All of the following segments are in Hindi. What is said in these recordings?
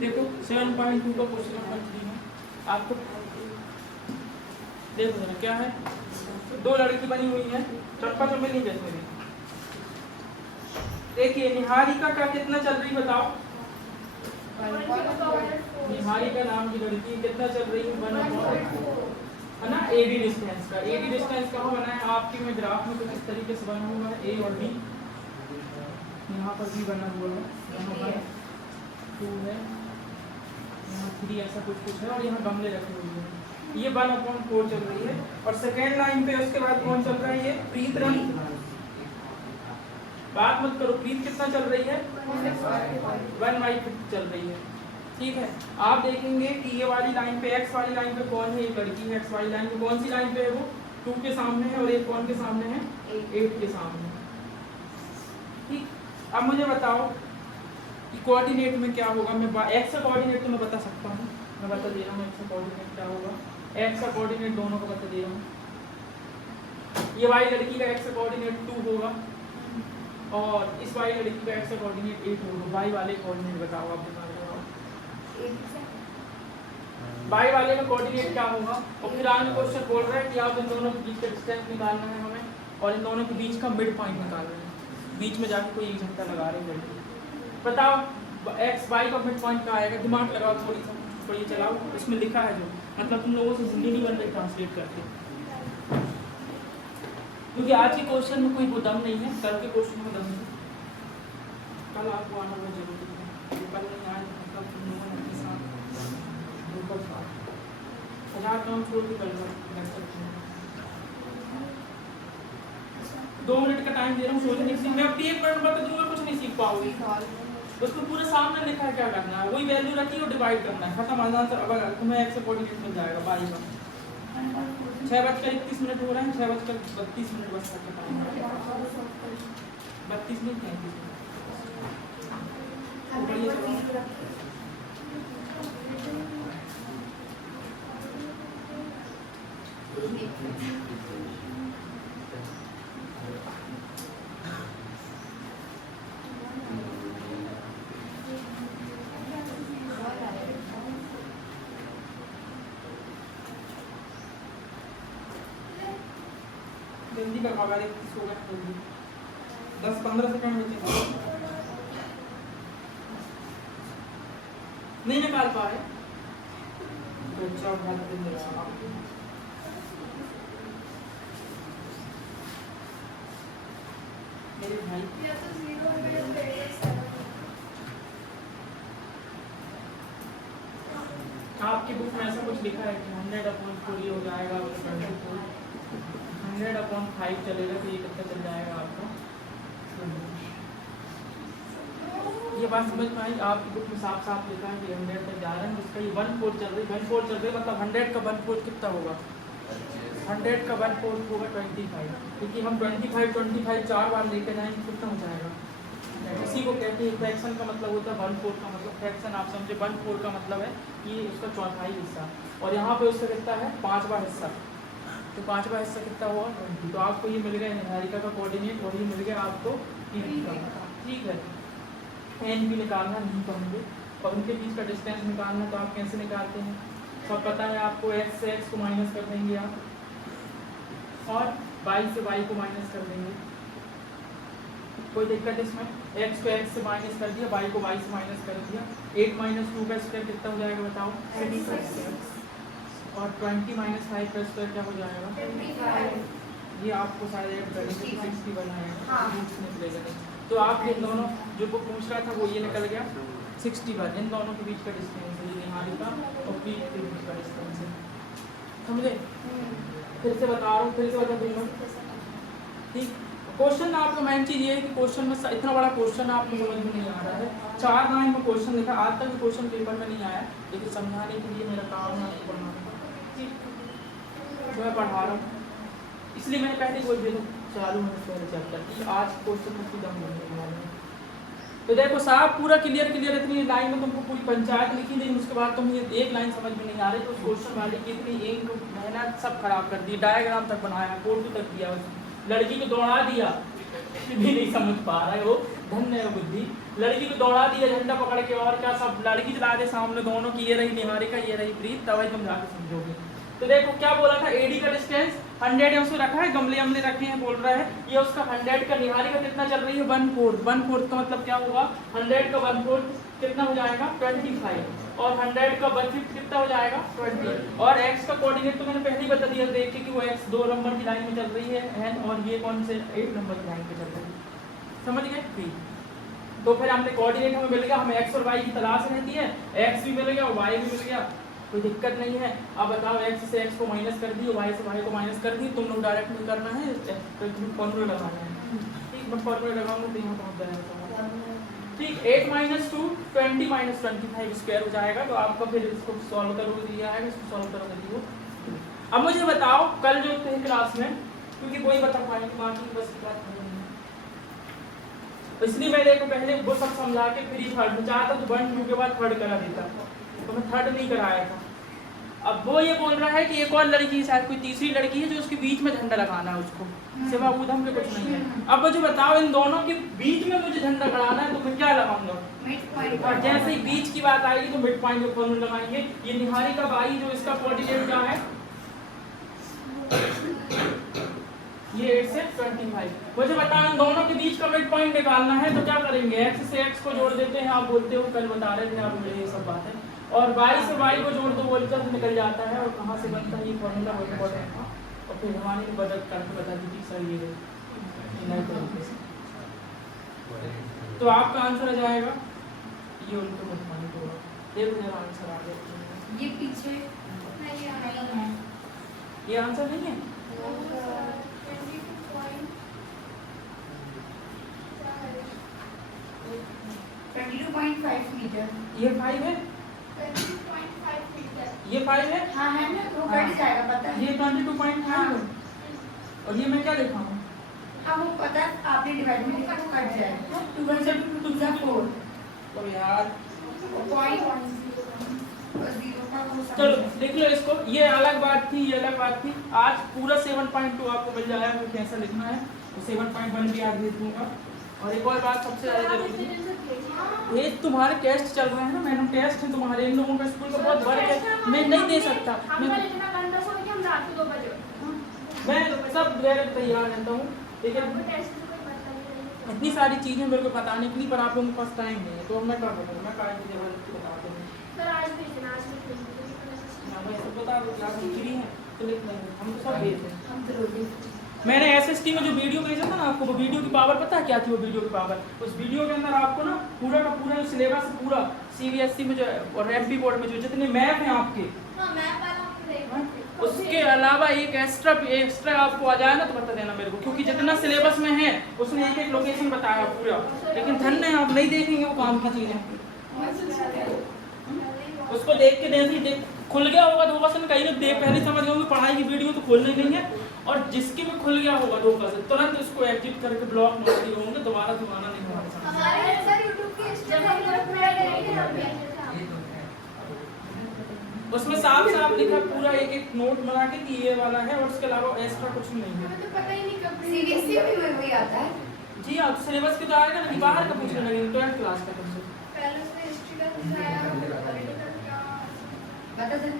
देखो 7.2 का क्वेश्चन नंबर 3 है आपको। देखो जरा क्या है, दो लड़की बनी हुई है, चंपा चमेली जैसे भी। देखिए निहारिका का कितना चल रही बताओ। निहारिका नाम की लड़की कितना चल रही है, 1/4 है ना। एडी डिस्टेंस का, एडी डिस्टेंस कहाँ बना है आपके में ग्राफ में कुछ इस तरीके से बना हुआ है, ए और बी, यहाँ पर भी बना हुआ है, यहाँ पर 2 है, यहाँ 3 ऐसा कुछ है, और यहाँ गमले रखे हुए हैं। ये 1/4 चल रही है। और सेकेंड लाइन पे उसके बाद कौन चल रहा है, ये प्रीत रंग। बात मत करो, प्रीत कितना चल रही है, 1/5 चल रही है। ठीक है, आप देखेंगे कि ये वाली लाइन पे, एक्स वाली लाइन पे कौन है, एक लड़की है। एक्स वाली लाइन पे कौन सी लाइन पे है, वो 2 के सामने है, और एक कौन के सामने है, 8 के सामने। ठीक, अब मुझे बताओ कि कोऑर्डिनेट में क्या होगा। मैं एक्स का कोऑर्डिनेट तो मैं बता सकता हूँ, मैं बता दे रहा हूँ एक्स का कोऑर्डिनेट क्या होगा। एक्स का कोऑर्डिनेट दोनों को बता दे रहा हूँ। ये वाली लड़की का एक्स का कोऑर्डिनेट 2 होगा, और इस वाली लड़की का एक्स का कोऑर्डिनेट 8 होगा। वाई वाले कोऑर्डिनेट बताओ, आप दिमाग लगाओ। वाई वाले में कोऑर्डिनेट क्या होगा। और फिर आगे क्वेश्चन बोल रहा है कि आप इन दोनों के बीच का डिस्टेंस निकालना है हमें, और इन दोनों के बीच का मिड पॉइंट निकालना है। बीच में जाके कोई एक झटका लगा रहे हैं लड़की, बताओ एक्स वाई का मिड पॉइंट क्या आएगा। दिमाग लगाओ, थोड़ी चलाओ, इसमें लिखा है जो, मतलब तुम लोगों से हिंदी नहीं बन रही ट्रांसलेट करके, क्योंकि आज के क्वेश्चन में कोई दम नहीं है, कल के क्वेश्चन में दम है। कल आपको आना बहुत जरूरी है, कल नहीं आए मतलब तुम लोगों ने अपने साथ 1000 काम छोड़ के कर सकते हैं। 2 मिनट का टाइम दे रहा हूँ सोचने के। मैं अपनी 1 मिनट में बता दूंगा, कुछ नहीं सीख पाओगे। उसको पूरे सामने लिखा है क्या करना है, वही वैल्यू रखी और डिवाइड करना है, खत्म। आंसर अब तुम्हें एक्स कोऑर्डिनेट मिल जाएगा बाई का। 6:31 हो रहे हैं, 6:32 बस तक का टाइम है। 32 मिनट 33 जल्दी का खबर 31 हो गया, 10-15 सेकंड बचे, नहीं निकाल पा रहे। अच्छा बहुत दिन लगा मेरे भाई। आपकी बुक में ऐसा कुछ लिखा है कि 100/4 हो जाएगा, 100/5 चलेगा, तो ये कितना चल जाएगा आपका। ये बात समझ में आई। आपकी बुक में साफ साफ लिखा है कि 100 तक जा रहे हैं, उसका ये 1/4 चल रही, 1/4 चल रही, मतलब 100 का 1/4 कितना होगा, 100 का 1/4 होगा 25, क्योंकि हम 25 4 बार लेके जाएंगे, कितना हो जाएगा। इसी को कहते हैं फ्रैक्शन का मतलब होता है 1/4 का मतलब फ्रैक्शन, आप समझे। 1/4 का मतलब है कि उसका चौथाई हिस्सा, और यहाँ पे उसका कितना है 5वां हिस्सा, तो 5वां हिस्सा कितना हुआ 20। तो आपको ये मिल गया निहारिका का कोऑर्डिनेट, और ये मिल गया आपको ठीक है। एन भी निकालना नहीं कहोगे, और उनके बीच का डिस्टेंस निकालना, तो आप कैसे निकालते हैं, सब पता है आपको। एक्स से एक्स को माइनस कर देंगे आप, और वाई से वाई को माइनस कर देंगे, कोई दिक्कत इसमें। एक्स को एक्स से माइनस कर दिया, वाई को वाई से माइनस कर दिया। 8 - 2 का स्क्वायर कितना हो जाएगा बताओ, 36। और 20 - 5 का स्क्वायर क्या हो जाएगा, 25। ये आपको शायद 60 बनाएगा, निकलेगा। तो आप इन दोनों जो को पूछ रहा था वो ये निकल गया 61। इन दोनों के बीच का डिस्टेंस है, ये निहारिका और प्रीत के बीच का डिस्टेंस है, समझे। फिर से बता रहा हूँ, फिर से बता दूंगा, ठीक। क्वेश्चन आपको मेन चीज़ ये है कि क्वेश्चन में इतना बड़ा क्वेश्चन आपको समझ में नहीं आ रहा है। 4 लाइन में क्वेश्चन लिखा, आज तक क्वेश्चन पेपर में नहीं आया, लेकिन समझाने के लिए मेरा काम है आपको पढ़ाना, ठीक। मैं पढ़ा रहा हूँ, इसलिए मैंने पहले कोई चालू है पहले चैप्टर की, आज क्वेश्चन में दम होने वाला है। तो देखो साहब पूरा क्लियर इतनी लाइन में तुमको पूरी पंचायत लिखी, लेकिन उसके बाद तुम्हें एक लाइन समझ में नहीं आ रही, तो क्वेश्चन वाले की इतनी एक मेहनत सब खराब कर दी, डायग्राम तक बनाया, फोटो तक दिया, लड़की को दौड़ा दिया, भी नहीं समझ पा रहा है वो, धन्य है बुद्धि, लड़की को दौड़ा दिया झंडा पकड़ के, और क्या सब लड़की चला दे सामने दोनों की, ये रही निहारिका ये रही प्रीत, तभी तुम जाके समझोगे। तो देखो क्या बोला था, एडी का डिस्टेंस 100 है, उसको रखा है, गमले हमले रखे हैं, बोल रहा है ये उसका 100 का, निहारिका कितना चल रही है 1/4 का मतलब क्या होगा 100 का 1/4 कितना हो जाएगा 25, और 100 का 1/5 कितना हो जाएगा 20, और x का कोऑर्डिनेट तो मैंने पहले ही बता दिया, देखिए कि वो x 2 नंबर की लाइन में चल रही है n, और ये कौन से 8 नंबर की लाइन पे चल रही है, समझ गए ठीक। तो फिर हमने कोऑर्डिनेट हमें मिल गया, हमें x और y की तलाश रहती है, x भी मिल गया और y भी मिल गया, कोई दिक्कत नहीं है। अब बताओ x से x को माइनस कर दी, y से y को माइनस कर दी, तुम लोग डायरेक्ट नहीं करना है, फॉर्मूला लगाना है, ठीक, मैं फॉर्मूला लगाऊंगा तो यहाँ पहुँच जाएगा, ठीक। 8 - 2 20 - 25 स्क्वायर हो जाएगा, तो आपका फिर इसको सॉल्व करोगे दिया है, इसको सॉल्व करोगे दियो। अब मुझे बताओ कल जो थे क्लास में, क्योंकि कोई बता पाएंगे बाकी बस की बात नहीं है, इसलिए मैं देखो पहले वो सब समझा के फिर थर्ड में चाहता तो 1 2 के बाद थर्ड करा देता, तो मैं थर्ड नहीं कराया था। अब वो ये बोल रहा है कि एक और लड़की शायद कोई तीसरी लड़की है जो उसके बीच में झंडा लगाना है उसको, सिवा ऊधम के कुछ नहीं है। अब मुझे बताओ इन दोनों के बीच में मुझे झंडा लगाना है, तो मैं क्या लगाऊंगा और जैसे ही बीच की बात आएगी तो मिड पॉइंट के फॉर्मूला लगाएंगे। ये निहारिका बाई जो इसका कोऑर्डिनेट क्या है, ये 8 से 25, मुझे बताओ इन दोनों के बीच का मिड पॉइंट निकालना है, तो क्या करेंगे x से x को जोड़ देते हैं, आप बोलते हो कल बता रहे थे आप मुझे ये सब बातें, और y से y को जोड़ दो बोलते हैं निकल जाता है, और कहाँ से बनता है ये फॉर्मूला बहुत इंपॉर्टेंट था, और फिर हमारी बदल करके बता दी सर ये नए तरीके से, तो आपका आंसर आ जाएगा ये, उनको बताने को देखो जरा आंसर आ गया, ये पीछे नहीं है, ये आंसर नहीं है, 22.5 मीटर, ये 5 है, 22.5 मीटर, ये 5 है, हाँ है ना, वो कट जाएगा पता है, ये 22.5 है, और ये मैं क्या लिखा हूँ, हाँ वो पता है, आपने डिवाइड में लिखा तो कट जाएगा, 2 1 से 2 2 4, तो यार पॉइंट 0 का वो सब चलो लिख लो इसको, ये अलग बात थी, ये अलग बात थी, आज पूरा 7.2 आपको मिल जाएगा कि कैसा लिखना है, तो 7.1 भी आज भेज दूंगा। और एक और बात सबसे ज़्यादा जरूरी है, ये तुम्हारे टेस्ट चल रहे हैं ना, मैंने टेस्ट है तुम्हारे, इन लोगों का स्कूल का बहुत वर्क है, मैं नहीं दे सकता, मैं सब तैयार रहता हूँ, लेकिन इतनी सारी चीज़ें मेरे को बताने के लिए, पर आप लोगों के पास टाइम नहीं है, तो मैं कर दूँगा, मैं काय की जबरदस्ती बताते हैं, मैं सब बता दो क्लास में फ्री है तो लिख लेंगे, हम तो सब भेज हैं। हम तो मैंने SST में जो वीडियो भेजा था ना आपको, वो वीडियो की पावर पता है क्या थी, वो वीडियो की पावर, उस वीडियो के अंदर आपको ना पूरा का पूरा जो सिलेबस पूरा CBSE में जो और MP बोर्ड में जो जितने मैप हैं आपके, उसके अलावा एक एक्स्ट्रा आपको आ जाए ना तो बता देना मेरे को, क्योंकि जितना सिलेबस में है उसने एक एक लोकेशन बताया पूरा, लेकिन धन्य है आप नहीं देखेंगे वो काम की चीज़ें, उसको देख के जैसे खुल गया होगा धोखा से, कहीं भी देख पहले समझ गए पढ़ाई की वीडियो तो खोलनी नहीं है, और जिसके भी खुल गया होगा धोखा से तुरंत उसको एग्जिट करके ब्लॉक मार दिए होंगे, दोबारा नहीं हमारे साथ। उसमें साफ साफ लिखा पूरा एक एक नोट बना के कि ये वाला है, और उसके अलावा एक्स्ट्रा कुछ नहीं है। CBSE में वही आता है जी हाँ, सिलेबस के तो आएगा ना, बाहर का पूछने लगे 12th क्लास का तुमसे, बता दे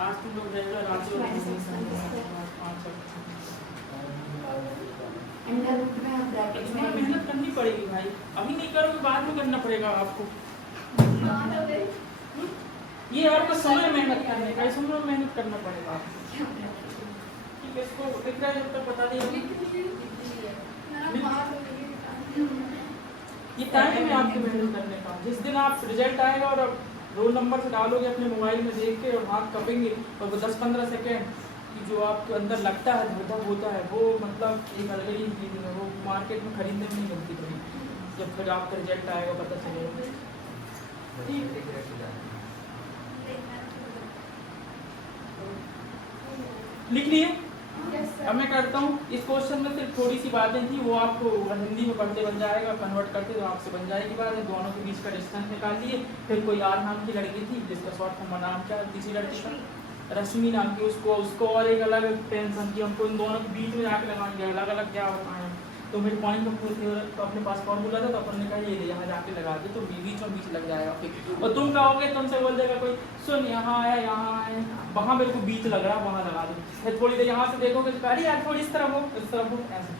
आज तुम लोग रेगुलर आते हो अंडर रूट में आप ब्रैकेट इसमें में मेहनत करनी पड़ेगी भाई, अभी नहीं करोगे बाद में करना पड़ेगा आपको। नॉट अवे ये आपका समय मेहनत करने का, इसमें मेहनत करना पड़ेगा आपको। ठीक है, इसको दिख रहा है जब तक बता दिया। ये टाइम है आपकी मेहनत करने का। जिस दिन आप रिजल्ट आएगा और आप रोल नंबर से डालोगे अपने मोबाइल में देख के और हाथ कपेंगे और वो 10-15 सेकेंड की जो आपके अंदर लगता है धड़धड़ होता है, वो मतलब एक अलग ही फीलिंग है, वो मार्केट में खरीदने में नहीं मिलती कभी। जब फिर आपका रिजल्ट आएगा पता चलेगा। लिख लिए? अब मैं करता हूँ। इस क्वेश्चन में सिर्फ थोड़ी सी बातें थी, वो आपको हिंदी में पढ़ते बन जाएगा, कन्वर्ट करते तो आपसे बन जाएगी बात है। दोनों के बीच का डिस्टेंस निकाल लिए। फिर कोई आर नाम की लड़की थी जिसका शॉर्ट फॉर्म नाम क्या, तीसरी लड़की का रश्मि नाम की, उसको और एक अलग टेंशन की, हमको इन दोनों के बीच में जाके लगाएंगे, अलग अलग क्या बताएं। तो मेरे पॉइंट तो अपने पास फॉर्मूला था, तो अपन ने कहा ये यहाँ जाके लगा दे तो बीच में बीच लग जाएगा फिर। और तुम कहोगे, तुमसे बोल देगा कोई सुन यहाँ है वहाँ मेरे को बीच लग रहा है वहाँ लगा दो। फिर थोड़ी देर यहाँ से देखोगे तो अरे यार थोड़ी इस तरफ हो ऐसे।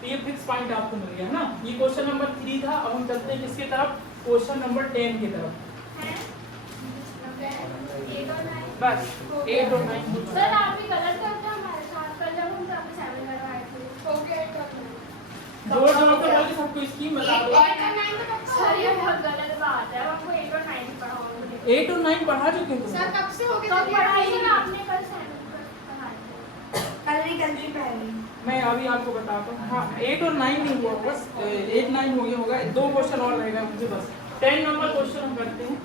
तो ये फिक्स पॉइंट आपको मिल गया है ना। ये क्वेश्चन नंबर 3 था। अब हम चलते हैं किसकी तरफ, क्वेश्चन नंबर 10 की तरफ। बस 8 और 9। सर आप भी गलत करते हैं हमारे साथ, कल जब हम आपके 7 करवाए थे। ओके जोर जोर से बोल के सबको स्कीम बता दो। सर ये बहुत गलत बात है, हमको 8 और 9 पढ़ाओगे। 8 और 9 पढ़ा चुके हो सर कब से हो गया? कब पढ़ाई है ना आपने? कल 7 पढ़ाए थे। कल नहीं कल भी पहले। मैं अभी आपको बताता हूँ। हाँ 8 और 9 नहीं हुआ, बस 8-9 हो गया होगा। 2 क्वेश्चन और रहेगा मुझे बस। 10 नंबर क्वेश्चन हम करते हैं।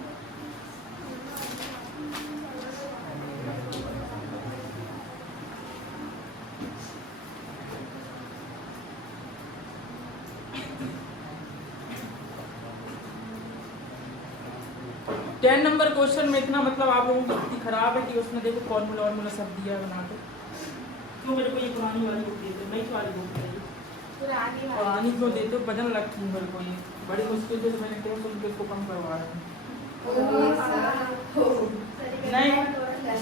टेन नंबर क्वेश्चन में इतना मतलब आप लोगों की स्थिति खराब है कि उसमें देखो फॉर्मूला वॉर्मूला सब दिया है बना के। क्यों मेरे को ये पुरानी वाली बुक देते, नई वाली बुक चाहिए। पुरानी क्यों देते हो, बदल लगती है मेरे को। ये बड़ी मुश्किल से मैंने क्या सुन के इसको कम करवा रहा हूँ। नहीं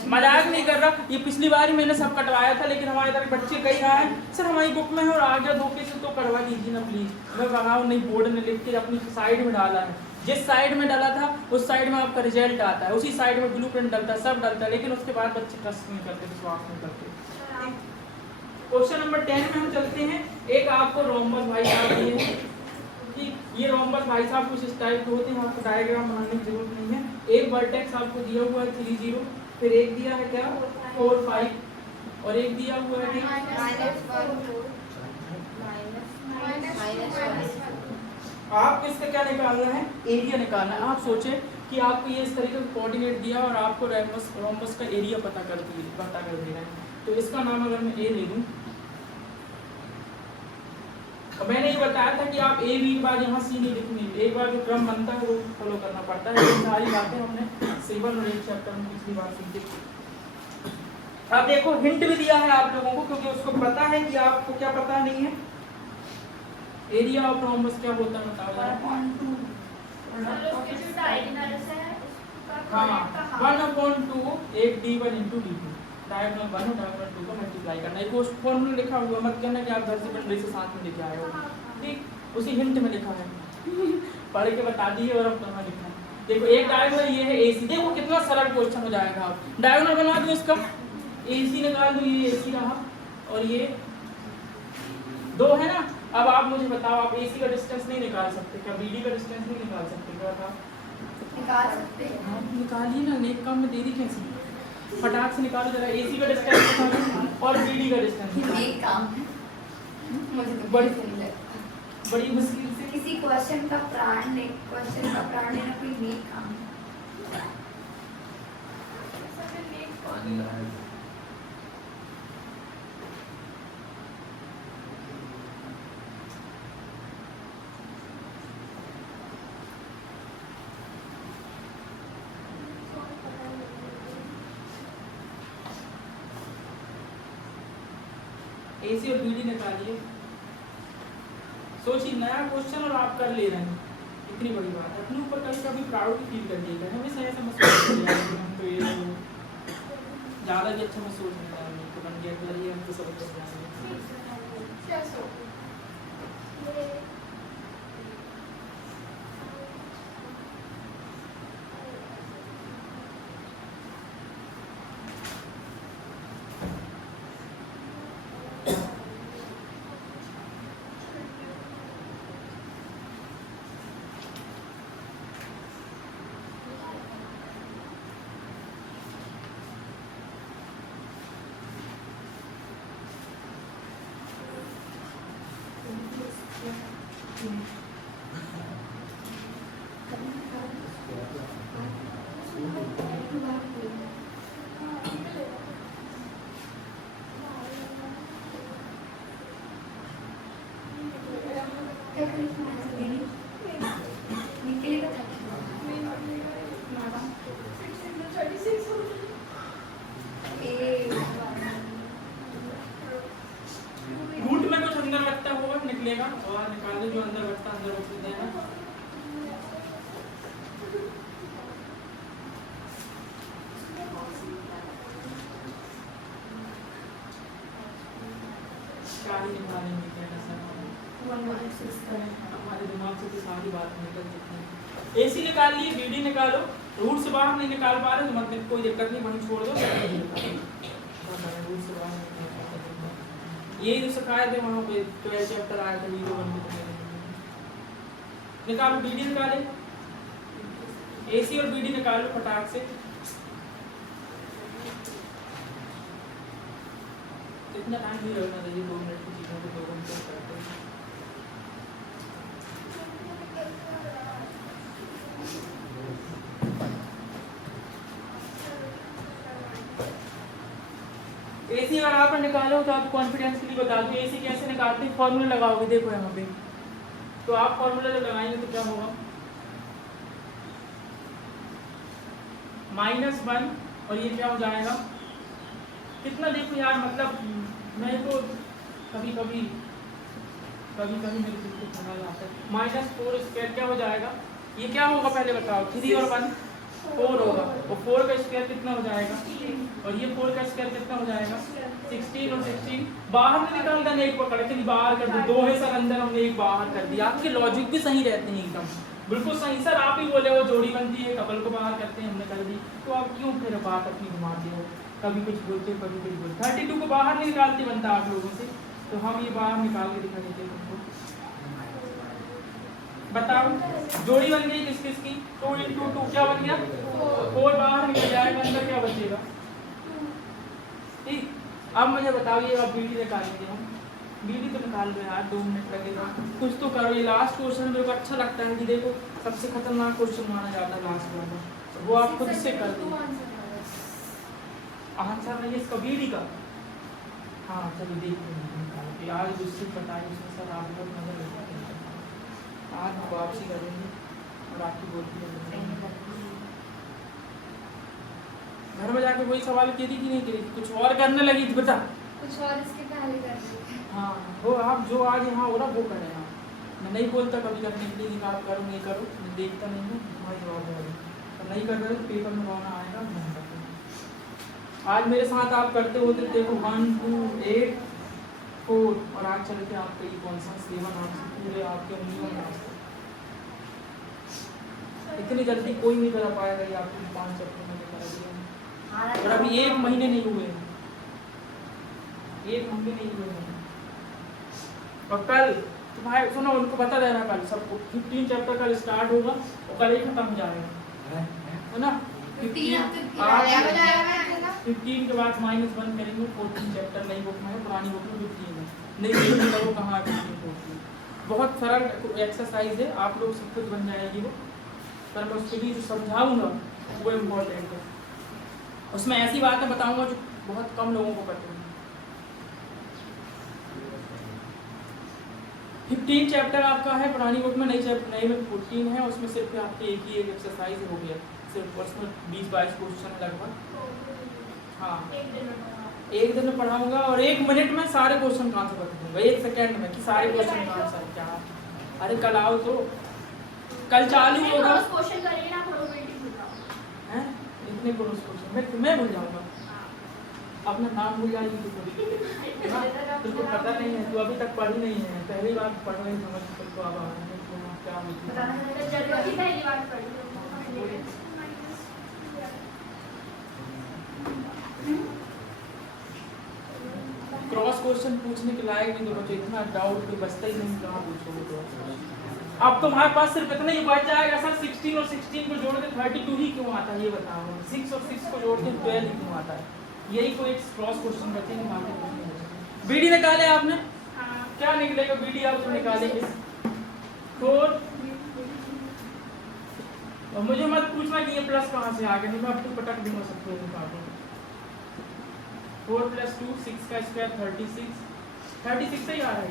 मजाक नहीं कर रहा, ये पिछली बार ही मैंने सब कटवाया था, लेकिन हमारे इधर बच्चे कई रहा है सर हमारी बुक में है और आ गया धोखे से, तो करवा लीजिए ना प्लीज। मैं कहा नहीं, बोर्ड ने लिख के अपनी साइड में डाला है, जिस साइड में डाला था उस साइड में आपका रिजल्ट आता है, उसी साइड में ब्लूप्रिंट डलता है, सब डलता है, लेकिन उसके बाद बच्चे ट्रस्ट नहीं करते, विश्वास नहीं करते। क्वेश्चन नंबर 10 में हम चलते हैं। एक आपको रोम्बस भाई साहब दिए हैं, ठीक, ये रोम्बस भाई साहब कुछ इस टाइप के होते हैं, आपको डायग्राम बनाने की जरूरत नहीं है। एक वर्टेक्स आपको दिया हुआ है 3-0, फिर एक दिया है क्या 4-5 और एक दिया हुआ है आपको इसका क्या निकालना है, एरिया निकालना है। आप सोचे कि आपको ये इस तरीके का कोऑर्डिनेट दिया और आपको रोम्बस का एरिया पता कर देना है। तो इसका नाम अगर मैं ए ले दूं, तो मैंने ये बताया था कि आप ए बी के बाद यहाँ सी नहीं लिखनी, एक बार जो क्रम बनता है वो फॉलो करना पड़ता है। ये सारी बातें हमने सिविल और एक चैप्टर में पिछली बार सीखी। अब देखो हिंट भी दिया है आप लोगों को, क्योंकि उसको पता है कि आपको क्या पता नहीं है, एरिया ऑफ रोम्बस क्या होता है बताओ यार। हाँ 1/2 एक d1 × d2, डायगोनल 1 और डायगोनल 2 को मल्टीप्लाई करना है। एक फॉर्मूला लिखा हुआ, मत कहना कि आप घर से बंडे से साथ में लेके आए हो, ठीक, उसी हिंट में लिखा है पढ़ के बता दिए और अब कहाँ लिखा है। देखो एक डायगोनल ये है AC, देखो कितना सरल क्वेश्चन हो जाएगा। आप डायगोनल बना दो, इसका AC निकाल दो, ये AC रहा और ये 2 है ना। अब आप मुझे बताओ, आप AC का डिस्टेंस नहीं निकाल सकते क्या, BD का डिस्टेंस नहीं निकाल सकते क्या? बताओ निकाल सकते हैं। हाँ निकालिए ना, नेक काम में देरी कैसी, फटाक से निकालो जरा। AC का डिस्टेंस निकालो और BD का डिस्टेंस। एक काम है, मुझे तो बड़ी मुश्किल से किसी क्वेश्चन का प्राण लेना कोई नेक काम है। AC और BD निकालिए। सोचिए नया क्वेश्चन और आप कर ले रहे हैं, इतनी बड़ी बात है। अपने ऊपर कभी कभी प्राउड फील करिएगा, हमेशा ऐसा मत सोचिए ज़्यादा भी अच्छा मैं सोच नहीं रहा हूँ तो बन गया मतलब ये हम तो सब कुछ जाएंगे। क्या सो ये क्या करें निकलेगा था रूट में कुछ अंदर बचता होगा निकलेगा और निकाल दो जो अंदर बचता अंदर बच देना। क्या ही निकालेंगे क्या कर सकते हैं हमारे दिमाग से तो सारी बात निकल सकती है। एसी निकाल लिए बीडी निकालो रूट से बाहर नहीं निकाल पा रहे तो मतलब कोई दिक्कत नहीं वहीं छोड़ दो रूट से बाहर नहीं निकाल पा रहे। यही तो सिखाए थे वहाँ पे 12 चैप्टर आया था वीडियो बन के निकालो बीडी निकाले एसी और बीडी निकालो फटाक से। इतना टाइम नहीं लगना चाहिए 2 मिनट की चीज़ों को 2 घंटे करते हैं। एसी अगर आप निकालो तो आप कॉन्फिडेंस के लिए बता दो एसी कैसे निकालते हैं। फॉर्मूला लगाओगे देखो यहाँ पे तो आप फॉर्मूला जब लगाएंगे तो क्या होगा -1 और ये क्या हो जाएगा कितना देखो यार मतलब मैं तो कभी कभी मेरे दिल को ख्याल आता है -4 स्क्वायर क्या हो जाएगा ये क्या होगा पहले बताओ 3 और 1 4 होगा और 4 का स्क्वायर कितना हो जाएगा और ये 4 का स्क्वायर कितना हो जाएगा 16 और 16 बाहर नहीं निकालता नहीं एक पकड़ के बाहर कर दो 2 है सर अंदर हमने एक बाहर कर दिया। आपके लॉजिक भी सही रहते हैं एकदम बिल्कुल सही सर आप ही बोले वो जोड़ी बनती है कपल को बाहर करते हैं हमने कर दी तो आप क्यों फिर बात अपनी घुमाते हो कभी कुछ बोलते हो कभी कुछ बोलते 32 को बाहर नहीं निकालते बनता आप लोगों से तो हम ये बाहर निकाल के दिखा देते हैं तुमको। बताओ जोड़ी बन गई किस किस की 2 × 2 क्या बन गया 4 बाहर निकल जाएगा अंदर क्या बचेगा ठीक। अब मुझे बताओ ये अब बीडी निकालेंगे हम बीडी तो निकाल लो यार 2 मिनट लगेगा कुछ तो करो। ये लास्ट क्वेश्चन मेरे को अच्छा लगता है कि देखो सबसे खतरनाक क्वेश्चन माना जाता है लास्ट वाला वो आप खुद से कर दो आंसर नहीं इसका बीडी का। हाँ चलो देखो यार जिससे बताइए उसमें सर आप लोग नजर लगते हैं आज हम वापसी करेंगे और आपकी बोलती है घर में जाके वही सवाल करी कि नहीं करी कुछ और करने लगी थी बता कुछ और इसके पहले कर देते हाँ वो आप जो आज यहाँ हो रहा वो करें आप मैं नहीं बोलता कभी करने के लिए कि आप करो नहीं करो मैं देखता नहीं हूँ तुम्हारी जवाब है तो नहीं कर रहे तो पेपर में रोना आएगा नहीं करते आज मेरे साथ आप करते होते देखो 1 2 8 4 और आज चल के आपका ये कौन सा 7 आपसे पूरे आपके उंगलियों में आपको इतनी जल्दी कोई नहीं करा पाएगा ये आपको 5 चैप्टर में करा दिया और अभी 1 महीने नहीं हुए 1 महीने नहीं हुए और कल तुम्हारे सुनो उनको बता देना कल सबको 15 चैप्टर कल स्टार्ट होगा और कल ही खत्म हो जाएगा है ना 15 के बाद -1 करेंगे 14 चैप्टर नई बुक में है पुरानी बुक में 15 है नई बुक में करो कहाँ 15 बहुत सरल एक्सरसाइज है आप लोग सब कुछ बन जाएगी वो पर मैं उसके लिए जो समझाऊंगा वो इम्पोर्टेंट है उसमें ऐसी बातें बताऊंगा जो बहुत कम लोगों को पता है। 15 चैप्टर आपका है पुरानी बुक में नई में 14 है उसमें सिर्फ आपकी एक ही एक एक्सरसाइज हो गया सिर्फ उसमें 20-22 क्वेश्चन लगभग। हाँ एक दिन में पढ़ाऊंगा और 1 मिनट में सारे क्वेश्चन का आंसर बता दूंगा 1 सेकेंड में कि सारे क्वेश्चन का आंसर क्या। अरे कल आओ तो कल चालू होगा क्वेश्चन करिए ना प्रोबेबिलिटी पूछा हैं इतने क्वेश्चन मैं भूल जाऊंगा अपना नाम भूल जाएगी तो तुमको पता नहीं है, तू अभी तक पढ़ी नहीं है, पहली बार पढ़ रही समझ तुमको अब आ रहा है क्या बताना तो जरूरत ही पहली बार पढ़ी क्रॉस क्वेश्चन पूछने के लायक नहीं तो बच्चे, इतना डाउट तो बचता ही नहीं, कहाँ पूछोगे तो। अब तुम्हारे पास सिर्फ इतना ही बच जाएगा सर, 16 और 16 को जोड़ के 32 ही क्यों आता है ये बताओ, 6 और 6 को जोड़ के 12 ही क्यों आता है, यही कोई एक क्रॉस क्वेश्चन बचेंगे, बाकी कुछ नहीं बचेगा। बीडी निकाले आपने, क्या निकलेगा बीडी आप उसको निकालेंगे 4, और मुझे मत पूछना कि ये प्लस कहाँ से आ गया, नहीं मैं आपको पटक दूंगा सबको निकाल दूंगा। 4 + 2 6 का स्क्वायर 36 सही आ रहा है,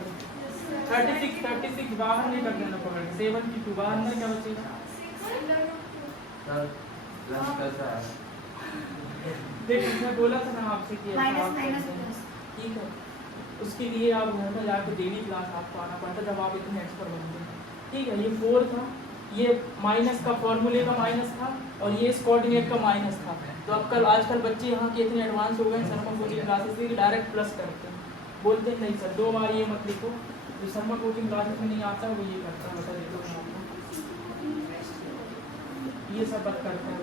36 बाहर नहीं कर देना पड़ेगा, 7 की 2 बाहर में क्या बचेगा, देखो मैं बोला था ना आपसे कि ठीक है, उसके लिए आप घर में जाकर डेली क्लास आपको आना पड़ता जब आप इतने एक्सपर्ट बनते हैं, ठीक है। ये 4 था, ये माइनस का फॉर्मूले का माइनस था, और ये इस कोऑर्डिनेट का माइनस था। तो अब कल आजकल बच्चे यहाँ के इतने एडवांस हो गए हैं शर्मा कोचिंग क्लासेस से कि डायरेक्ट प्लस करते हैं, बोलते हैं नहीं सर 2 बार ये मत लिखो, जो शर्मा कोचिंग क्लासेस में नहीं आता है वो ये करता है, बता देता हूँ आपको, ये सब बात करते हैं।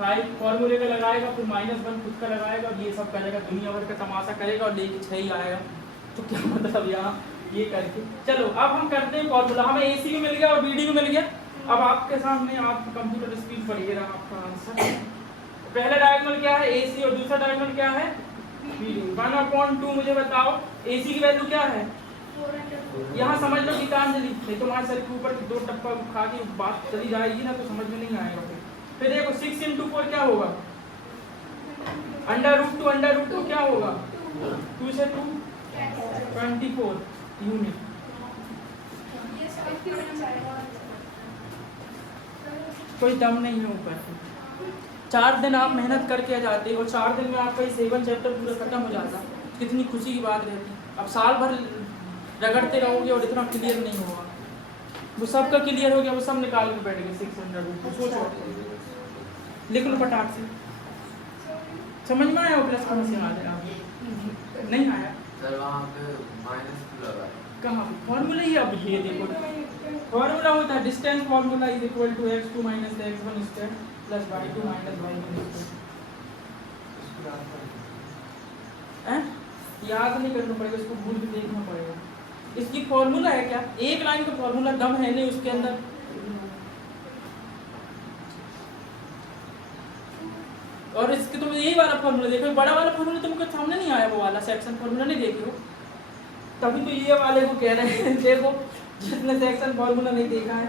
5 फॉर्मूले का लगाएगा, फिर -1 खुद का लगाएगा, और ये सब करेगा, दुनिया भर का तमाशा करेगा, और लेके 6 ही आएगा, तो क्या मतलब यहाँ ये करके। चलो अब हम करते हैं फॉर्मूला, हमें AC भी मिल गया और BD भी मिल गया। अब आपके सामने आप कंप्यूटर स्क्रीन पर ये रहा आपका आंसर, पहला डायगोनल क्या है AC और दूसरा डायगोनल क्या है BD। 1/2 मुझे बताओ AC की वैल्यू क्या है, यहाँ समझ लो गीतांजलि, नहीं तुम्हारे सर के ऊपर 2 टप्पा खा के बात चली जाएगी ना तो समझ में नहीं आएगा। फिर देखो 6 × 4 क्या होगा, √2 क्या होगा, 2 से 2 24 यूनिट। कोई दम नहीं है ऊपर, 4 दिन आप मेहनत करके आ जाते और 4 दिन में आपका ये 7 चैप्टर पूरा खत्म हो जाता, कितनी खुशी की बात रहती। अब साल भर रगड़ते रहोगे और इतना क्लियर नहीं होगा, वो सबका क्लियर हो गया, वो सब निकाल के बैठ गए 600। सोचो लिख लो फटाक से, समझ में आया वो प्लस कहाँ से आ रहा है, नहीं आया सर वहाँ पे -2 लगा है, कहाँ फॉर्मूला ही। अब ये देखो फॉर्मूला होता है distance formula is equal to x2 - x1 square plus y2 - y1 square. याद नहीं करना पड़ेगा, इसको भूल के देखना पड़ेगा। इसकी फॉर्मूला है क्या, एक लाइन का फॉर्मूला दम है नहीं उसके अंदर। और इसके तुम यही वाला फॉर्मूला देखो, बड़ा वाला फॉर्मूला तुमको सामने नहीं आया, वो वाला सेक्शन फॉर्मूला नहीं देख लो, तभी तो ये वाले को कह रहे हैं देखो जिसने सेक्शन फॉर्मूला नहीं देखा है,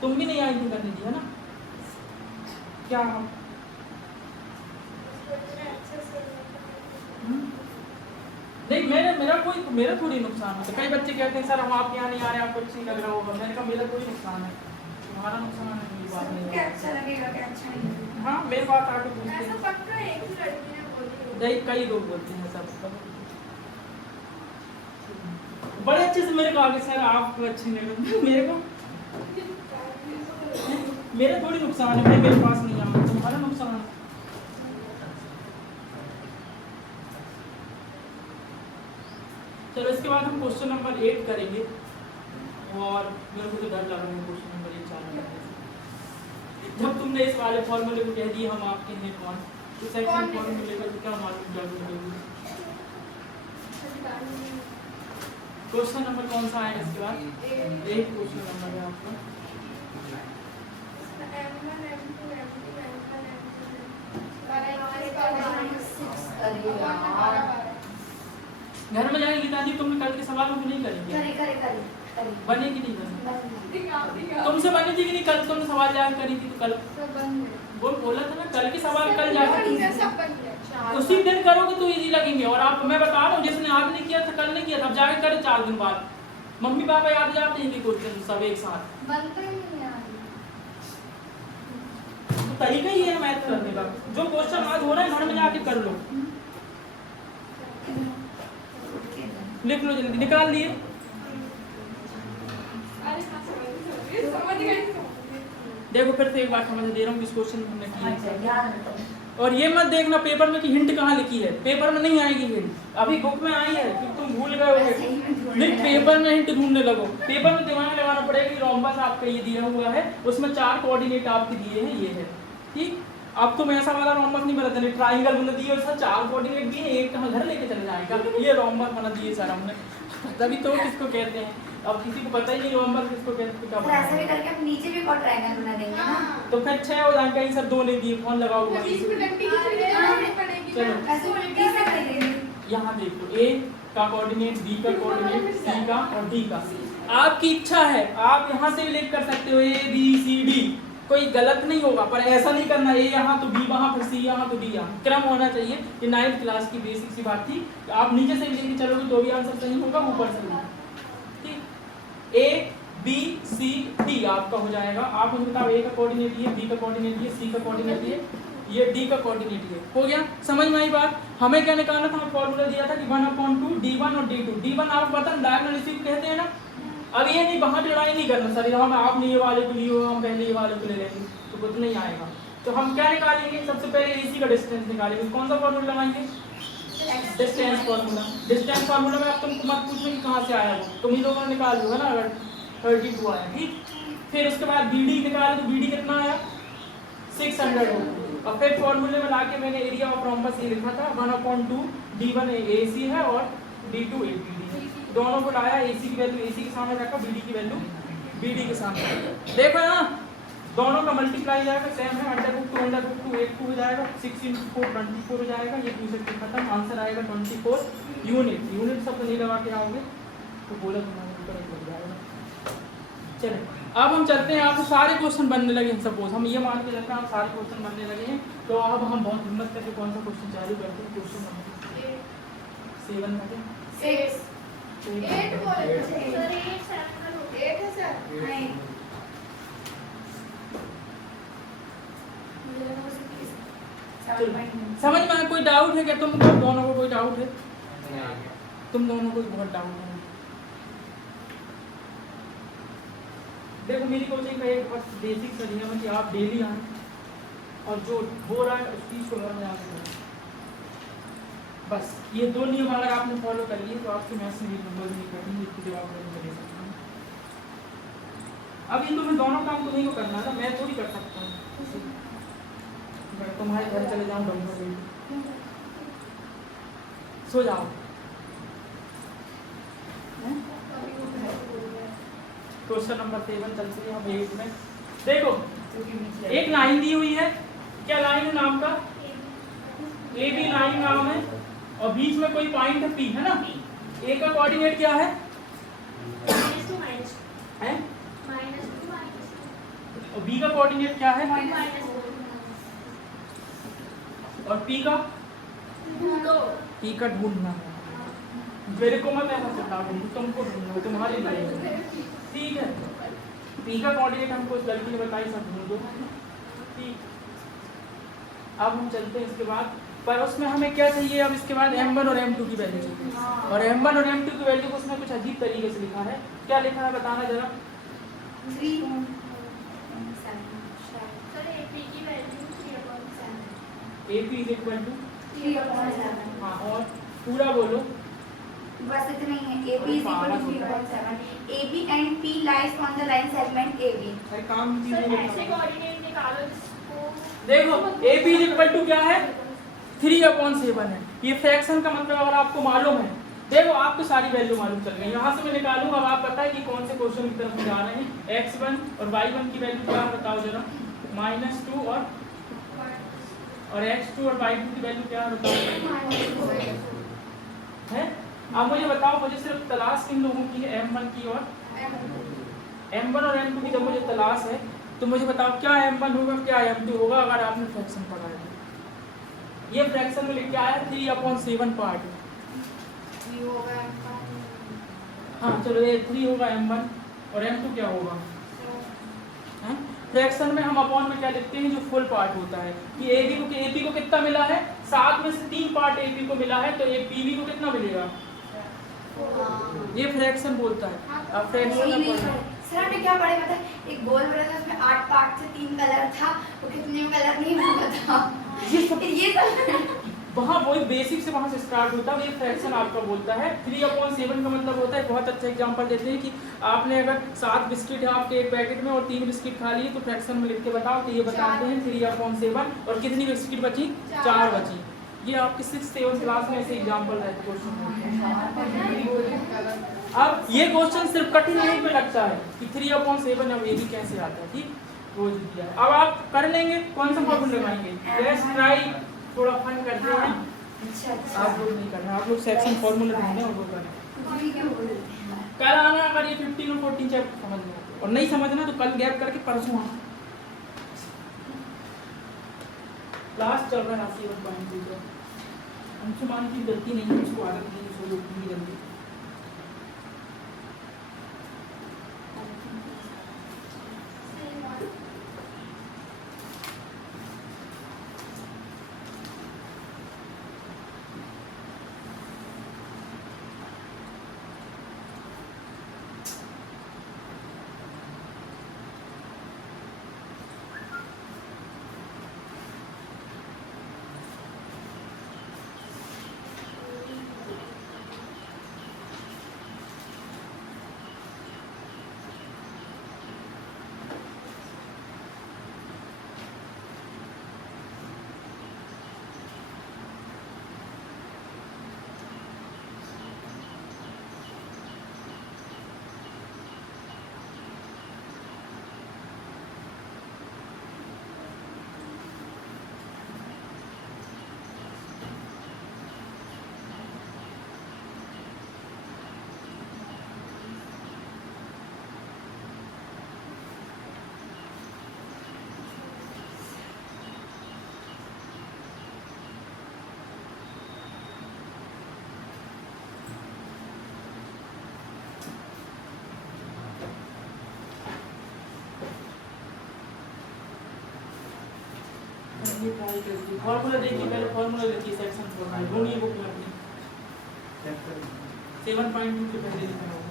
तुम भी नहीं आई थी करने दी है ना क्या। नहीं मेरा थोड़ी नुकसान होता है। कई बच्चे कहते हैं सर हम आपके यहाँ नहीं आ रहे, आपको अच्छी लग रहा होगा, मैंने कहा मेरा कोई नुकसान है, तुम्हारा नुकसान है, मेरी बात नहीं है। अच्छा लगेगा क्या अच्छा नहीं लगेगा। हाँ मेरी बात आके पूछते ऐसा हैं, पक्का एक ही लड़की ने बोली नहीं कई लोग बोलते हैं सब बड़े अच्छे से मेरे को आगे सर आपको अच्छे नहीं लगते, मेरे को मेरा थोड़ी नुकसान है, मेरे पास नहीं आऊंगा, तुम्हारा नुकसान है। चलो इसके बाद हम क्वेश्चन नंबर 8 करेंगे, और मेरे को तो डर लग रहा है क्वेश्चन नंबर 8 चालू करने से। जब तुमने इस वाले फॉर्मूले को कह दिया हम आपके हैं कौन, तो सेक्शन फॉर्मूले का क्या मालूम जरूर। क्वेश्चन नंबर कौन सा आएगा इसके बाद, 8 क्वेश्चन नंबर है आपका। घर में जाके गीता जी तुमने कल के सवाल में नहीं करेंगे, करे बनेगी नहीं बनेगी, तुमसे बनी थी कि नहीं, कल तुमने सवाल याद करी थी तो कल वो बोला था ना कल के सवाल कल जाकर उसी दिन करोगे तो इजी लगेंगे। और आप मैं बता रहा हूँ जिसने आज नहीं किया था कल नहीं किया था, अब जाके करे 4 दिन बाद, मम्मी पापा याद जाते हैं क्वेश्चन सब एक साथ, तो तरीका ही है मैथ करने का। जो क्वेश्चन आज हो रहा है घर में जाके कर लो, लिख लो जल्दी, निकाल लिए। देखो फिर से एक बार समझ दे रहा हूँ किस क्वेश्चन में हमने किया, और ये मत देखना पेपर में कि हिंट कहाँ लिखी है, पेपर में नहीं आएगी हिंट, अभी बुक में आई है क्योंकि तुम भूल गए होगे। नहीं, पेपर में हिंट ढूंढने लगो, पेपर में दिमाग लगाना पड़ेगा कि रोम्बस आपका ये दिया हुआ है, उसमें 4 कोऑर्डिनेट आपके दिए हैं, ये है ठीक। अब तुम ऐसा वाला रोम्बस नहीं बनाते, नहीं ट्राइंगल बना दिए उसका 4 कोऑर्डिनेट दिए, एक कहाँ घर लेके चले जाएगा, ये रोम्बस बना दिए सर हमने, तभी तो किसको कहते हैं। अब किसी को पता ही नहीं रोम्बस किसको कहते हैं, तो ऐसे भी करके हम नीचे भी और ट्रायंगल बना देंगे ना। तो फिर 6 हो जाएंगे, कहीं सर 2 नहीं दिए, कौन लगाओगे। चलो ऐसे उल्टी से कर देंगे। यहाँ देखो ए का कोऑर्डिनेट, बी का कोऑर्डिनेट, सी का और डी का। आपकी इच्छा है आप यहाँ से भी लिख कर सकते हो ए बी सी डी, कोई गलत नहीं होगा, पर ऐसा नहीं करना ए यहाँ तो बी वहाँ, फिर सी यहाँ तो डी यहाँ, क्रम होना चाहिए। ये 9th क्लास की बेसिक सी बात थी। आप नीचे से भी लेके चलोगे तो भी आंसर सही होगा, ऊपर से भी ठीक। ए बी सी डी आपका हो जाएगा। आप मुझे बताओ ए का कोऑर्डिनेट ये, बी का कोऑर्डिनेट ये, सी का कोऑर्डिनेट ये डी का कोऑर्डिनेट ये, हो गया। समझ में आई बात। हमें क्या निकालना था, हमें फॉर्मूला दिया था कि 1/2 D1 और D2। D1 आपको पता है डायगोनल इसी को कहते हैं ना। अब ये नहीं वहाँ लड़ाई नहीं करना सर, हम आपने ये वाले को लिए, हम पहले ये वाले को ले लेंगे तो कुछ नहीं आएगा। तो हम क्या निकालेंगे, सबसे पहले AC का डिस्टेंस निकालेंगे। कौन सा फॉर्मूला लगाएंगे, डिस्टेंस फार्मूला। डिस्टेंस फार्मूला में अब तुमको मत पूछो कि कहाँ से आया वो, तुम ही लोगों ने निकाल लो है ना, अगर 32 आया ठीक। फिर उसके बाद BD निकाले तो BD कितना आया 600 हो। और फिर फॉर्मूले में लाके मैंने एरिया ऑफ रोम्बस ये लिखा था 1/2 D1 AC है और D2 ABD है। दोनों को लाया, AC की वैल्यू AC के सामने रखा, BD की वैल्यू BD के सामने। देखो ना दोनों का मल्टीप्लाई जाएगा, सेम है, √2 1 2 हो जाएगा, 6 × 4 24 हो जाएगा। ये 2 से खत्म, आंसर आएगा 24 यूनिट। यूनिट सब नहीं लगा के आओगे तो बोला तुम्हारे ऊपर लग जाएगा। चलिए अब हम चलते हैं, आपको सारे क्वेश्चन बनने लगे हैं। सपोज हम ये मान के चलते हैं आप सारे क्वेश्चन बनने लगे हैं, तो अब हम बहुत हिम्मत करके कौन सा क्वेश्चन चालू करते हैं। क्वेश्चन नंबर 7 में 6 8 बोले थे सर, 8 7 का हो 8 है सर। नहीं समझ में आया? कोई डाउट है क्या तुम दोनों को, कोई डाउट है? तुम दोनों को बहुत डाउट है। देखो मेरी कोचिंग का एक बस बेसिक सा नियम है कि आप डेली आए और जो हो रहा है उस चीज़ को घर में आके करें। बस ये 2 नियम अगर आपने फॉलो कर लिए तो आपकी मैथ्स में भी नंबर नहीं कटेंगे, इसकी जवाब नहीं दे सकता हूँ। अब इन दोनों काम तुम्हें को करना ना, मैं थोड़ी कर सकता हूँ। मैं तुम्हारे घर चले जाऊँ डॉक्टर सो जाओ। क्वेश्चन नंबर 7 चलते हैं हम 8 में। देखो एक लाइन दी हुई है, क्या लाइन है नाम का, AB लाइन नाम है और बीच में कोई पॉइंट है P है ना। A का कोऑर्डिनेट क्या है, -2 है? -2 और B का कोऑर्डिनेट क्या है, -2 और P का P का ढूंढना है। मेरे को मत ऐसा सिखा दूँ, तुमको ढूंढना, तुम्हारी लाइन है ठीक है। P का कोऑर्डिनेट हमको उस लड़की ने बताई, सब ढूंढ दो ठीक। अब हम चलते हैं इसके बाद, पर उसमें हमें क्या चाहिए अब इसके बाद M1 और M2 की वैल्यू चाहिए। और M1 और M2 की वैल्यू को उसमें कुछ अजीब तरीके से लिखा है। क्या लिखा है बताना जरा। 3 सर AP की वैल्यू 3/7। AP = 3/7। हाँ और पूरा बोलो। बस इतना ही है। AB = 3/7। AB and P lies on the line segment AB। अरे काम की सर चीज़ें ऐसे लिखा है। कोऑर्डिनेट निकालो जिसको देखो AB = क्या है, 3/7 है। ये फ्रैक्शन का मतलब अगर आपको मालूम है, देखो आपको सारी वैल्यू मालूम चल गई, यहाँ से मैं निकालूंगा। अब आप बताएं कि कौन से क्वेश्चन की तरफ जा रहे हैं। x1 और y1 की वैल्यू क्या है बताओ जरा। -2 और x2 और y2 की वैल्यू क्या है बताओ है। अब मुझे बताओ, मुझे सिर्फ तलाश किन लोगों की है, M1 की और M1 और M2 की जब मुझे तलाश है तो मुझे बताओ क्या M1 होगा क्या M2 होगा अगर आपने फ्रैक्शन पढ़ा है। ये फ्रैक्शन में लिख के आया 3/7 पार्ट। हाँ चलो ये 3 होगा M1 और M2 क्या होगा। फ्रैक्शन में हम अपॉन में क्या लिखते हैं, जो फुल पार्ट होता है कि AP को कितना मिला है, 7 में से 3 पार्ट AP को मिला है तो PB को कितना मिलेगा, ये फ्रैक्शन बोलता है। अब फ्रैक्शन सर हमने क्या पढ़ा, मतलब एक गोल बना था उसमें 8 पार्ट से 3 कलर था, वो कितने कलर नहीं मुझे पता। ये सब ये तो वहाँ वही बेसिक से वहाँ से स्टार्ट होता है। ये फ्रैक्शन आपका बोलता है 3/7 का मतलब होता है, बहुत अच्छा एग्जांपल देते हैं कि आपने अगर 7 बिस्किट है आपके एक पैकेट में और 3 बिस्किट खा लिए तो फ्रैक्शन में लिख के बताओ, तो ये बताते हैं 3/7 और कितनी बिस्किट बची, 4 बची। ये आपके 6th-7th क्लास में ऐसे एग्जाम्पल रहते क्वेश्चन। अब ये क्वेश्चन सिर्फ कठिन नहीं में लगता है कि 3/7 अब ये भी कैसे आता है, ठीक रोज दिया है। अब आप कर लेंगे, कौन सा फॉर्मूला लगाएंगे, लेट्स ट्राई, थोड़ा फन करते हैं। अच्छा आप लोग नहीं करना, आप लोग सेक्शन फॉर्मूला ढूंढने और वो करें। कुछ क्यों बोल कल आना, अगर ये 15 और 14 चैप्टर समझ में आते और नहीं समझना तो कल गैप करके परसों आना। क्लास चल रहा है आपकी 1.2 अंशुमान की गलती नहीं है, उसको आदत नहीं है, उसको उठने की गलती। ये ट्राई करती फॉर्मूला देखिए, पहले फॉर्मूला देखिए, सेक्शन फॉर्मूला ढूंढिए बुक में अपनी 7.2 के पहले लिखा होगा।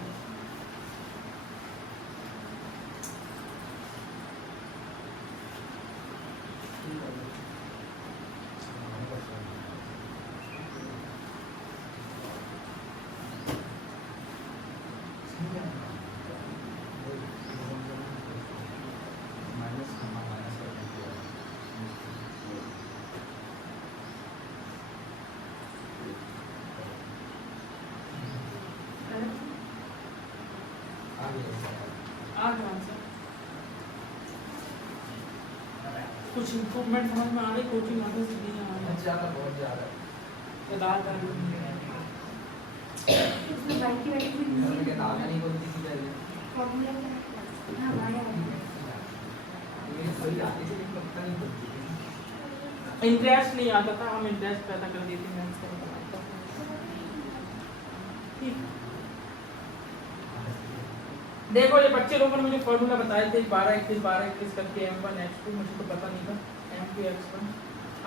कुछ इम्प्रूवमेंट समझ में आ रही, कोचिंग आगे से नहीं आ रही, ज़्यादा बहुत ज़्यादा इसमें बाइक की वैल्यू भी क्या दादा नहीं बोलती थी पहले, फॉर्मूला क्या हां हमारे ये सही आती थी लेकिन पता नहीं बोलती थी। इंटरेस्ट नहीं आता था, हम इंटरेस्ट पैदा कर देते हैं इसका ठीक। देखो ये बच्चे लोगों ने मुझे फॉर्मूला बताए थे 12 21 करके m1 x2, मुझे तो पता नहीं था m2 x1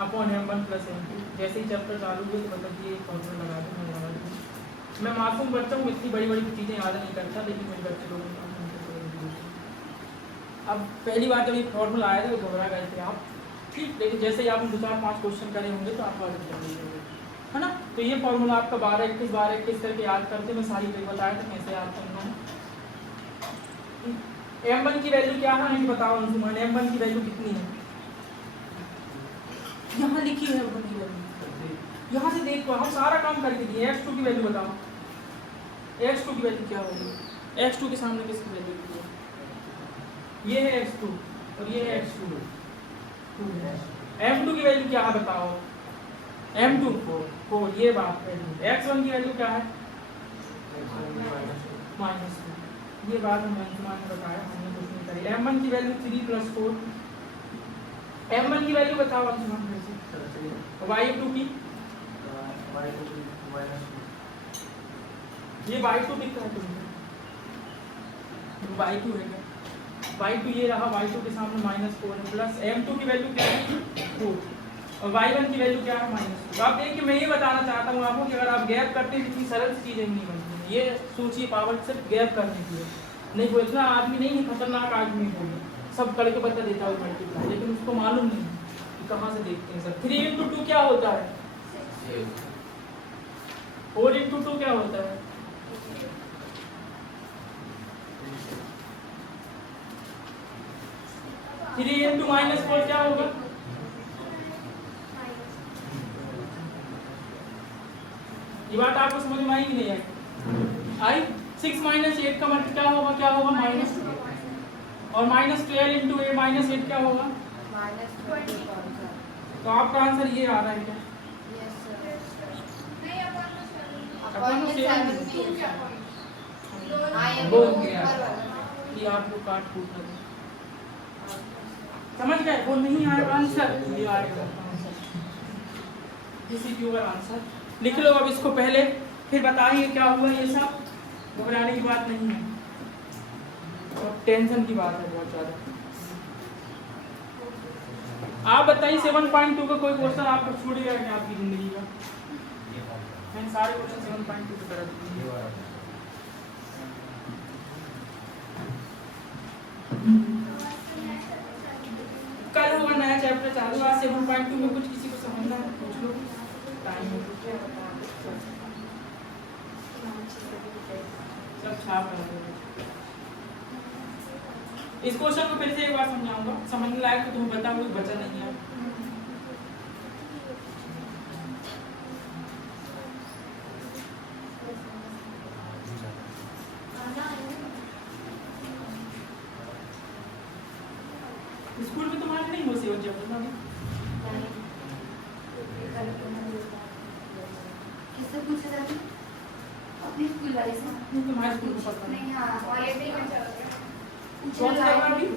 upon m1 plus m2। जैसे ही चैप्टर चालू हुए तो मतलब ये फॉर्मूला लगा दूँ, मैं लगा दूँ। मैं मासूम बच्चा हूँ, इतनी बड़ी बड़ी चीज़ें याद नहीं करता, लेकिन मेरे बच्चे लोगों ने अब पहली बार जब ये फॉर्मूला आया था तो घबरा गए थे आप, ठीक। लेकिन जैसे ही आपने 2-4-5 क्वेश्चन करे होंगे तो आपको आदत लग गई होगी, है ना। तो ये फॉर्मूला आपका 12 21 करके याद करते, मैं सारी ट्रिक बताया था कैसे याद करना है। m1 की वैल्यू क्या है मुझे बताओ अंशुमान, m1 की वैल्यू कितनी है, यहाँ लिखी है m1 की वैल्यू, यहाँ से देखो हम सारा काम करके दिए। x2 की वैल्यू बताओ, x2 की वैल्यू क्या होगी, x2 के सामने किसकी वैल्यू लिखी है, ये है x2 और ये है x2। m2 की वैल्यू क्या है बताओ, m2 4, ये बात है। x1 की वैल्यू क्या है, -2, ये बात हम अंशुमान ने बताया, हमने कुछ नहीं करी। m1 की वैल्यू 3 + 4, m1 की वैल्यू बताओ अंशुमान फिर से, y2 की, ये y2 दिखता है तुमको, y2 है क्या, y2 ये रहा, y2 के सामने -4 है, प्लस m2 की वैल्यू क्या है 4 और y1 की वैल्यू क्या है -2। आप देखिए मैं ये बताना चाहता हूँ आपको कि अगर आप गैप करते हैं इतनी सरल चीज़ें नहीं बनती, ये सोचिए पावर सिर्फ गैप करने की है, नहीं वो इतना आदमी नहीं है, खतरनाक आदमी होगा, सब करके बता देता है मल्टीप्लाई, लेकिन उसको मालूम नहीं कि कहाँ से देखते हैं सर? 3 इंटू 2 क्या होता है? 4 इंटू 2 क्या होता है? 3 इंटू -4 क्या होगा? ये बात आपको समझ में आई कि नहीं आई? 6 - 8 का मतलब क्या होगा? क्या होगा? माइनस। और -12 इंटू 8 क्या होगा? तो आपका आंसर ये आ रहा है क्या? नहीं अपन कि आपको काट कूटना था। समझ गए? वो नहीं आएगा आंसर, ये आएगा answer. This is your answer. लिख लो अब इसको पहले, फिर बताएंगे क्या हुआ। ये सब घबराने की बात नहीं है, तो टेंशन की बात है बहुत ज़्यादा। आप बताइए 7.2 का कोई क्वेश्चन आपको छूट गया क्या आपकी जिंदगी का? मैंने सारे क्वेश्चन 7.2 पे करा दिए। कल होगा नया चैप्टर चालू। आज 7.2 में कुछ किसी को समझना है पूछ लो। टाइम है तो क्या सब छाप है। इस क्वेश्चन को फिर से एक बार समझाऊंगा, समझने लायक तो तुम्हें बता कुछ बचा नहीं है। स्कूल में तुम्हारे नहीं हो सेवन चैप्टर ना? किससे पूछा जाता? अपने स्कूल वाले से। नहीं तुम्हारे स्कूल में पढ़ता नहीं। नहीं, हाँ, और ये भी कौन सा पेपर अभी?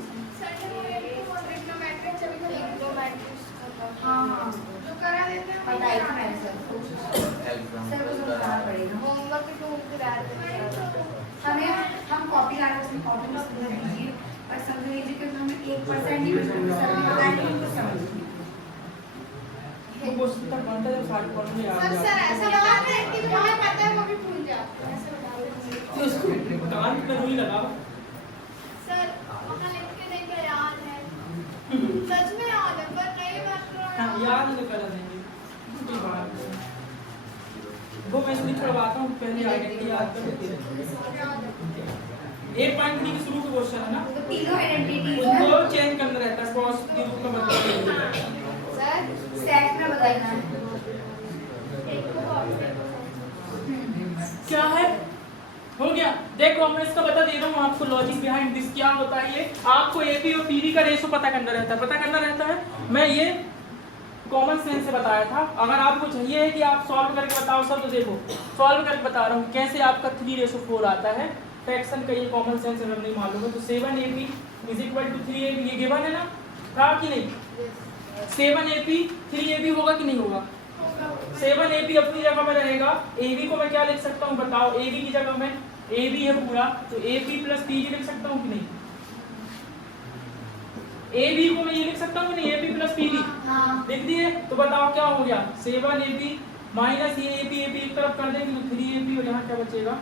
हाँ, जो करा देते हैं बताइए था मैंने सर को। सर को समझाना पड़ेगा। होमवर्क तो करा देते हैं। हमें हम कॉपी लाना, उसमें कॉपी में समझ दीजिए, और समझ लीजिए कि हमें 1% ही सर ने बताया कि उनको समझ लीजिए। वो क्वेश्चन तक बनता है जब सारे फॉर्मूले याद सर आ सर ऐसा लगा रहे हैं कि तुम्हें पता है वो भी भूल जाते हैं। ऐसा लगा रहे हैं। तो इसको कान में रुई लगाओ। सर अपना लिख के नहीं क्या याद है? सच में याद है पर नहीं बात कर रहा हाँ, याद है तो करा देंगे। कोई बात नहीं। वो मैं इसलिए करवाता हूँ, पहले आइडेंटिटी याद कर लेते हैं। 8.3 के शुरू का क्वेश्चन है ना, तो तीनों आइडेंटिटीज उसको चेंज करना रहता है। क्रॉस के रूप का मतलब सर सेट में बताना है। क्या है? हो गया। देखो मैं इसका बता दे रहा हूँ आपको, लॉजिक बिहाइंड दिस क्या होता है। ये आपको एपी और पीवी का रेशो पता करना रहता है। पता करना रहता है, मैं ये कॉमन सेंस से बताया था। अगर आपको चाहिए है कि आप सॉल्व करके बताओ सर, तो देखो सॉल्व करके बता रहा हूँ कैसे आपका 3:4 आता है। फ्रैक्शन का ये कॉमन सेंस अगर नहीं मालूम है तो 7AP = 3AB, ये गिवन है ना, था कि नहीं? 7AP 3AB होगा कि नहीं होगा? 7AP अपनी जगह में रहेगा। AB को मैं क्या लिख सकता हूँ बताओ? AB की जगह में AB है पूरा, तो AP + PG लिख सकता हूँ कि नहीं? AB को मैं ये लिख सकता हूँ कि नहीं? AP + PG लिख दिए, तो बताओ क्या हो गया? 7AP माइनस ये AP एक तरफ कर देंगे तो 3AP, और यहाँ क्या बचेगा?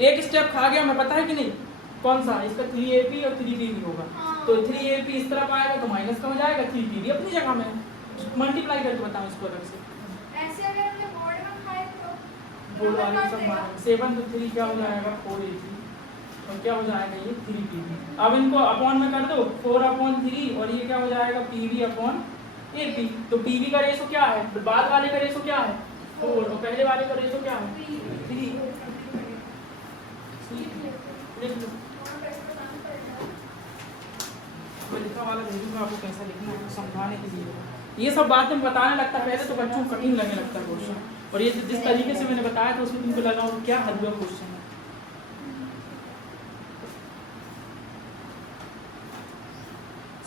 एक स्टेप खा गया मैं, पता है कि नहीं? कौन सा? इसका 3AP और 3PB होगा। तो 3AP इस तरफ आएगा तो माइनस का हो जाएगा, 3PB अपनी जगह में। मल्टीप्लाई करके बताओ इसको अलग से। ऐसे अगर हमने बोर्ड में खाए तो बोर्ड वाले सब 7 तो 3 क्या हो जाएगा? 4AP, और क्या हो जाएगा? ये 3PB। अब इनको अपॉन में कर दो, 4/3, और ये क्या हो जाएगा? PB/AP। तो PB का रेशो क्या है? बाद वाले का रेशो क्या है? 4, और पहले वाले का रेशो क्या है? 3। लिख लो। लिखा वाला भेजूंगा आपको कैसा लिखना है, समझाने के लिए। ये सब बातें बताने लगता है पहले तो बच्चों को कठिन लगने लगता है क्वेश्चन, और ये जिस तरीके से मैंने बताया था उसमें तुमको लगा हो क्या हलवा क्वेश्चन है।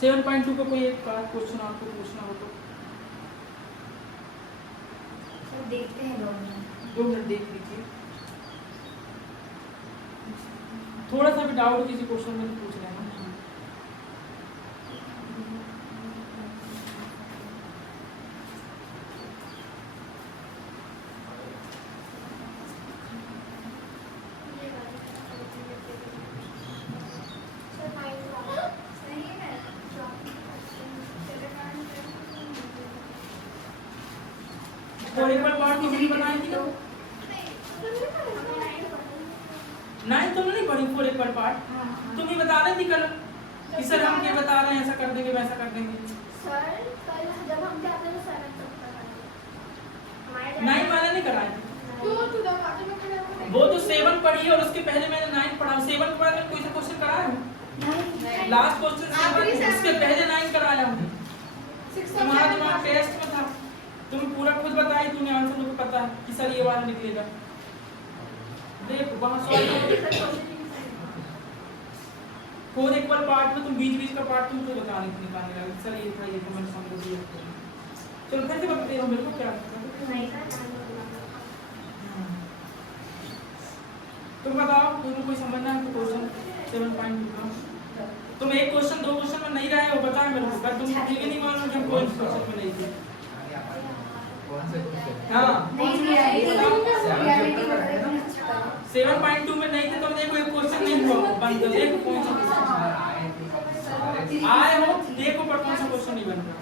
सर 7.2 का कोई एक क्वेश्चन आपको पूछना हो तो देखते हैं 2 मिनट। 2 मिनट देख लीजिए। थोड़ा सा भी डाउट किसी क्वेश्चन में तो पूछ लेना। फोर इक्वल पार्ट तो हमने बनाई थी ना। नहीं तुम नहीं पढ़ी फोर इक्वल पार्ट, तुम ही बता रही थी कल कि सर हम ये बता रहे हैं ऐसा कर देंगे वैसा कर देंगे। सर कल जब हम जाते थे सर नाइन वाला नहीं कराया था। क्यों तू दरवाजे में खड़ा है? वो तो 7 पढ़ी है और उसके पहले मैंने 9 पढ़ा। 7 के बाद में कोई सा क्वेश्चन कराया हूँ? लास्ट क्वेश्चन उसके पहले 9 कराया हूँ। तुम्हारा दिमाग टेस्ट में था, तुम पूरा खुद बताई, तूने आंसर मुझे पता है कि सर ये वाला निकलेगा। देख वहाँ सॉल्व फोर इक्वल पार्ट में तुम बीच का पार्ट तुम तो बता रही थी निकालने लगे सर ये था ये तो मैंने समझ दिया। चलो फिर से बता दो मेरे को क्या तुम बताओ तुम्हें कोई समझना है तो क्वेश्चन 7.2 का तुम एक क्वेश्चन दो क्वेश्चन में नहीं रहे हो बताया मेरे को तुम ठीक नहीं मानो कि हम कोई क्वेश्चन में नहीं थे। हाँ 7.2 में नहीं थे तो देखो एक क्वेश्चन नहीं हुआ बंद कर देखो कौन सा आए हो देखो पर कौन सा क्वेश्चन नहीं बन रहा।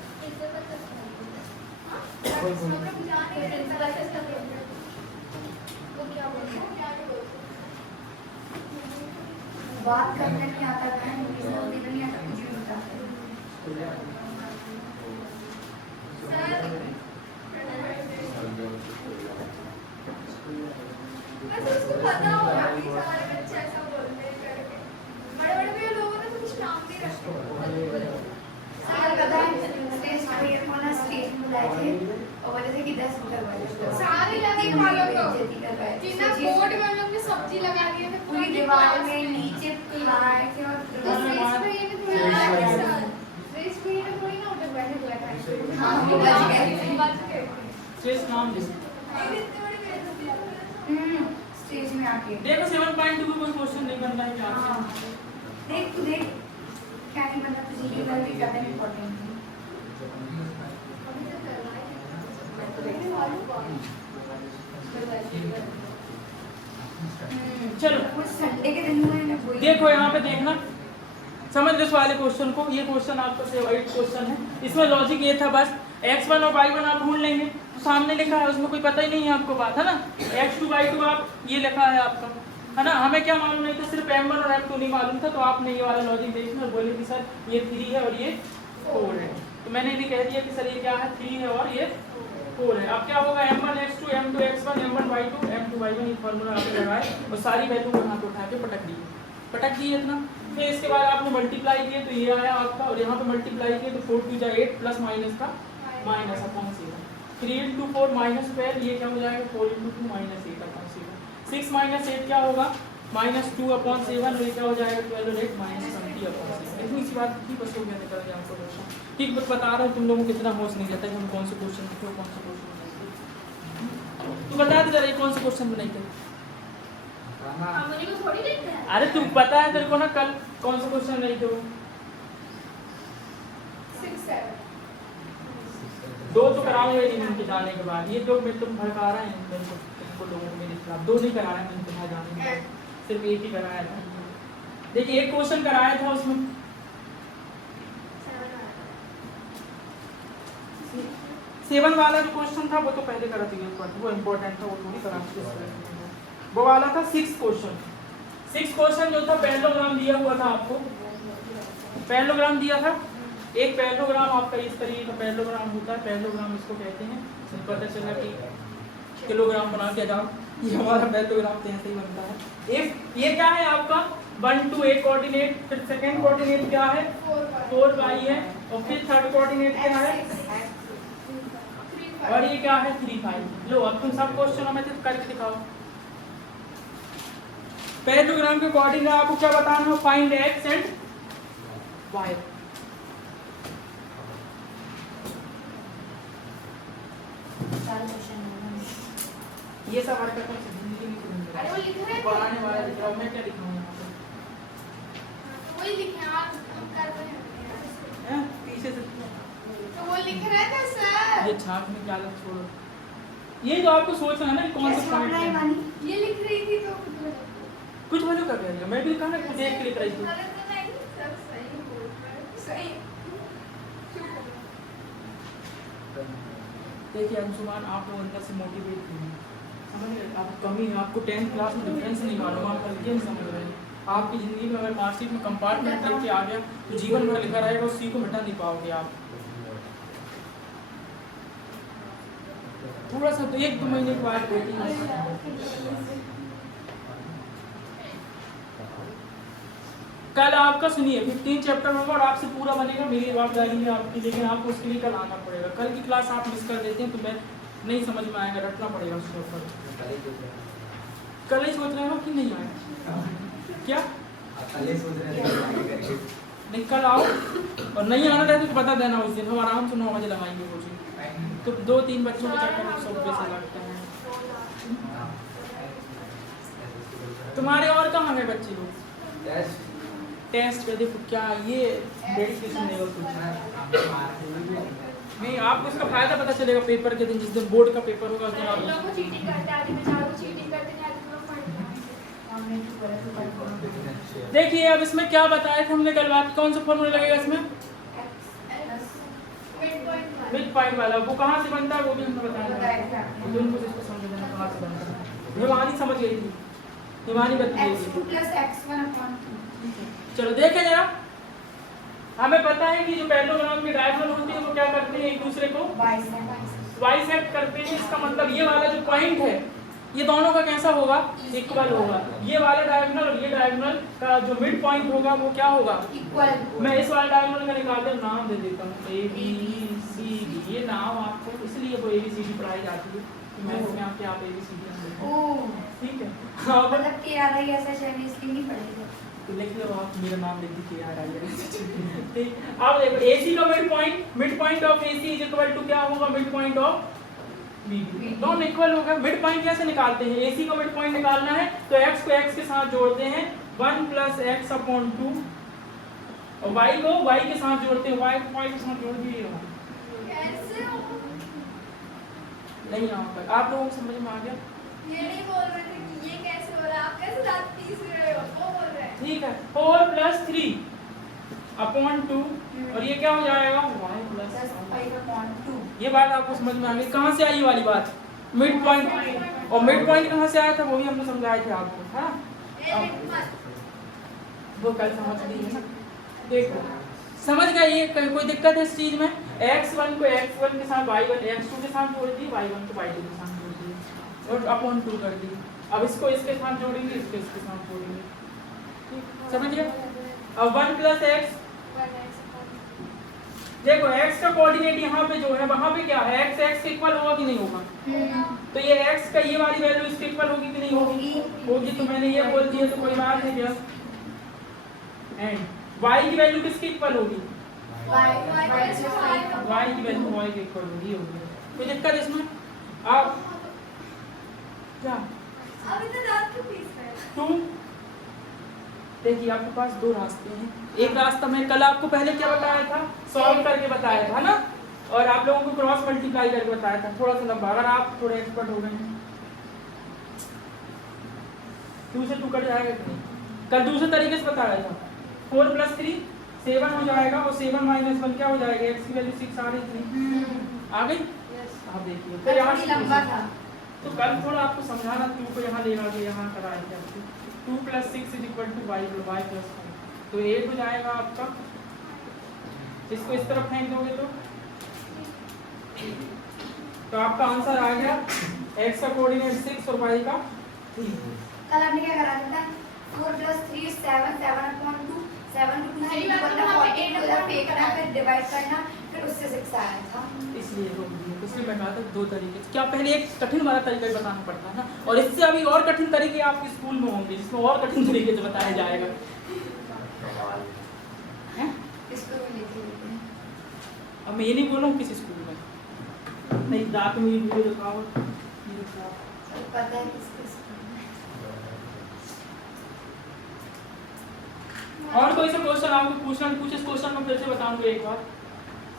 बात करने नहीं आता है, नहीं आता कुछ भी होता है। उसको पता होगा कि सारे बच्चे ऐसा बोलते हैं करके। बड़े-बड़े भी लोगों ने तो कुछ नाम भी रखे हैं। सारे पता है स्टेज पर ये कौन स्टेज में बुलाए थे और बोले थे कि 10 करवाए। सारे लगे वालों को कि ना बोर्ड में हम लोग ने सब्जी लगा दिए थे पूरी दीवार में नीचे लाए थे और स्टेज पे ये थोड़ी ना स्टेज पे ये थोड़ी ना उधर बैठे हुए थे। हाँ वो बच गए शेष नाम लिखो। स्टेज में आके देखो 7.2 में कोई क्वेश्चन नहीं बन रहा है क्या देख तू देख क्या नहीं बना तुझे ये वाला भी ज्यादा इम्पोर्टेंट है। चलो कुछ संडे के दिन में वही देखो यहाँ पे देखना समझ लो इस वाले क्वेश्चन को। ये क्वेश्चन आपका 8 क्वेश्चन है। इसमें लॉजिक ये था बस x1 और y1 आप ढूंढ लेंगे तो सामने लिखा है उसमें कोई पता ही नहीं है आपको बात है ना। x2 y2 आप ये लिखा है आपका है ना। हमें क्या मालूम नहीं था सिर्फ m1 और m2 नहीं मालूम था तो आपने ये वाला लॉजिक देखना और बोले कि सर ये 3 है और ये 4 है तो मैंने भी कह दिया कि सर ये क्या है 3 है और ये 4 है। अब क्या होगा m1 x2 m2 x1 m1 y2 m2 y1 ये फार्मूला आपने लगाए और सारी वैल्यू को यहाँ पे उठा के पटक दी इतना। फिर इसके बाद आपने मल्टीप्लाई किए तो ये आया आपका और यहाँ पे मल्टीप्लाई किए तो 4 2 जा 8 प्लस माइनस का माइनस अपॉन 7 3 into 4 माइनस 12 ये क्या हो जाएगा 4 into 2 माइनस 8 अपॉन 7 6 माइनस 8 क्या होगा माइनस 2 अपॉन 7 और ये क्या हो जाएगा 12 और 8 माइनस 20 अपॉन 7। इतनी सी बात की बस हो गया निकल गया आपको क्वेश्चन। ठीक बस बता रहा हूँ तुम लोगों को कितना होश नहीं रहता कि हम कौन से क्वेश्चन लिखे कौन से क्वेश्चन तू बता दे जरा कौन से क्वेश्चन बनाई थे। मुझे को थोड़ी देखते हैं। अरे तू पता है तेरे को ना कल कौन से क्वेश्चन नहीं थे वो 6 7 दो तो कराऊंगा ही नहीं उनके जाने के बाद। ये तो मैं तुम भड़का रहे हैं मेरे को तुमको लोगों को मेरे खिलाफ। दो नहीं कराया मैंने तुम्हारे जाने के बाद सिर्फ एक ही कराया था। देखिए एक क्वेश्चन कराया था उसमें 7 वाला जो क्वेश्चन था वो तो पहले करा था वो इम्पोर्टेंट था वो थोड़ी करा वो वाला था 6 क्वेश्चन जो था पैरेललोग्राम दिया हुआ था आपको। पैरेललोग्राम दिया था एक पैरेललोग्राम आपका इस तरीके का पैरेललोग्राम होता है। पैरेललोग्राम इसको कहते हैं। पता चला कि किलोग्राम बना के जाओ ये हमारा पैरेललोग्राम तो ऐसे ही बनता है। इफ ये क्या है आपका 1 2 एक कोऑर्डिनेट फिर सेकंड कोऑर्डिनेट क्या है 4y है और फिर थर्ड कोऑर्डिनेट क्या है और ये क्या है 3 5। लो अब तुम सब क्वेश्चन हमें करके दिखाओ। पैरेललोग्राम के कोऑर्डिनेट आपको क्या बताना है फाइंड x एंड y। ये सब हरकत है जिंदगी में अरे वो लिख रहे हैं पढ़ाने वाला लिख रहा हूं मैं क्या लिखूंगा यहाँ पे वही लिखे आप कर रहे हैं पीछे से तो वो लिख रहे थे सर ये छाप में क्या लग छोड़ो। ये तो आपको सोचना है ना कौन सा पॉइंट है। ये लिख रही थी तो कुछ वजह कर रही है मैं भी लिखा ना कुछ देख के लिख रही थी। अरे तो नहीं सब सही बोल रहे सही देखिए अंशुमान, आप लोग अंदर से मोटिवेट हुए, समझ गए? आप कमी है, आपको 10th क्लास में डिफरेंस नहीं मालूम, आप हल्के नहीं समझ रहे हैं। आपकी ज़िंदगी में अगर मार्कशीट में कंपार्टमेंट लिख के आ गया तो जीवन भर लिखा रहेगा, उसी को मिटा नहीं पाओगे आप। थोड़ा सा तो 1-2 महीने के बाद वेटिंग। कल आपका सुनिए 15 चैप्टर होगा और आपसे पूरा बनेगा, मेरी जवाबदारी है आपकी, लेकिन आपको उसके लिए कल आना पड़ेगा। कल की क्लास आप मिस कर देते हैं तो मैं नहीं समझ में आएगा, रटना पड़ेगा उसके ऊपर। कल ही सोच रहे हो कि नहीं आएगा? क्या नहीं, कल आओ और नहीं आना रहता तो बता देना, उस दिन हम आराम से 9 बजे लगाएंगे कोचिंग। तो 2-3 बच्चों के चक्कर में 100 रुपये से लगता है। तुम्हारे और कहाँ गए बच्चे लोग? टेस्ट कर देखो क्या ये डेडिकेशन लेवल कुछ नहीं, आपको इसका फायदा पता चलेगा पेपर के दिन, जिस दिन बोर्ड का पेपर होगा उस दिन आप लोगों को चीटिंग करते हैं, आदमी बेचारों को चीटिंग करते हैं, आदमी लोग पढ़ते हैं। देखिए अब इसमें क्या बताया था हमने कल बात, कौन सा फॉर्मूला लगेगा इसमें? मिड पॉइंट वाला, वो कहाँ से बनता है वो भी हमने बताया, उनको इसको समझ लेना कहाँ से बनता है। हिमानी समझ गई थी, हिमानी बता गई थी। चलो देखें जरा, हमें पता है कि जो पैरेललोग्राम की डायगोनल होती है वो क्या करते हैं, एक दूसरे को बाइसेक्ट करते हैं। इसका मतलब ये वाला जो पॉइंट है ये दोनों का कैसा होगा? इक्वल होगा। ये वाला डायगोनल और ये डायगोनल का जो मिड पॉइंट होगा वो क्या होगा? इक्वल। मैं इस वाले डायगोनल का निकाल कर नाम दे देता हूँ ABCD। ये नाम आपको इसलिए वो ABCD पढ़ाई जाती है कि मैं इसमें आके आप ABCD ठीक है। मतलब कि यार ऐसा चाहिए इसलिए नहीं पढ़ेगा तो लिख लो आप, मेरा नाम लिख दीजिए यार आइए। ठीक, अब देखो AC का mid point of AC is equal to क्या होगा? Mid point of BD। दोनों इक्वल हो गए। मिड पॉइंट कैसे निकालते हैं? AC का मिड पॉइंट निकालना है तो x को x के साथ जोड़ते हैं 1 + x/2 और y को y के साथ जोड़ते हैं, y को y के साथ जोड़ दिए। कैसे हो? नहीं आप लोगों को समझ में आ गया? ये नहीं बोल रहे थे कि ये कैसे हो रहा है, आप कैसे रात 30 रहे हो, वो बोल रहे हैं। ठीक है, 4 + 3/2 और ये क्या हो जाएगा? y + 5/2। ये बात आपको समझ में आ गई? कहाँ से आई ये वाली बात? Mid point. और मिड पॉइंट कहाँ से आया था वो भी हमने समझाए थे आपको, हाँ वो कल समझ लीजिए ना। देखो समझ गए, ये कोई दिक्कत है इस चीज में? x1 को x1 के साथ y1 x2 के साथ जोड़ दी, y1 को y2 के साथ जोड़ दी और /2 कर दी। अब इसको इसके साथ जोड़ेंगे, इसको इसके साथ जोड़ेंगे, समझ गए? अब 1 + x, देखो x का कोऑर्डिनेट यहाँ पे जो है वहाँ पे क्या है? x के इक्वल होगा कि नहीं होगा? तो ये x का ये वाली वैल्यू इसके इक्वल होगी कि नहीं होगी? होगी। तो मैंने ये बोल दिया तो कोई बात है क्या? एंड y की वैल्यू किसके इक्वल होगी? y y की वैल्यू y के इक्वल होगी। कोई दिक्कत इसमें? अब क्या अभी तो रात को 30 है। 2 देखिए आपके पास 2 रास्ते हैं। एक रास्ता मैं कल आपको पहले क्या बताया था? सॉल्व करके बताया था ना, और आप लोगों को क्रॉस मल्टीप्लाई करके बताया था, थोड़ा सा लंबा। अगर आप थोड़े एक्सपर्ट हो गए हैं 2 से 2 कट जाएगा कि नहीं? कल दूसरे तरीके से बताया था। 4 + 3 7 हो जाएगा और 7 - 1 क्या हो जाएगा? x की वैल्यू 6 आ रही थी, आ गई। आप देखिए तो यहाँ लंबा था तो कल थोड़ा आपको समझाना, 2 को यहाँ लेना गया, यहाँ कराएंगे आपको। 2 + 6 = y + 5 तो 8 हो जाएगा आपका। इसको इस तरफ फेंक दोगे तो आपका आंसर आ गया x का कोऑर्डिनेट 6 और y का 3। कल हमने क्या करा था? 4 + 3 7 7/2 7 to 2 से मतलब 48 उधर पे करना, फिर डिवाइड करना, फिर उससे 6 आया था। इसलिए रोक दिया। इसलिए मैं कहा था 2 तरीके। क्या पहले एक कठिन वाला तरीका ही बताना पड़ता है ना, और इससे अभी और कठिन तरीके आपके स्कूल में होंगे जिसमें और कठिन तरीके से बताया जाएगा। इसको भी लेके अब मैं ये नहीं बोल रहा हूँ किसी स्कूल में नहीं, दांत में वीडियो दिखाओ, पता है किसके स्कूल में। और कोई सा क्वेश्चन आपको पूछना पूछे, इस क्वेश्चन में फिर से बताऊंगा एक बार।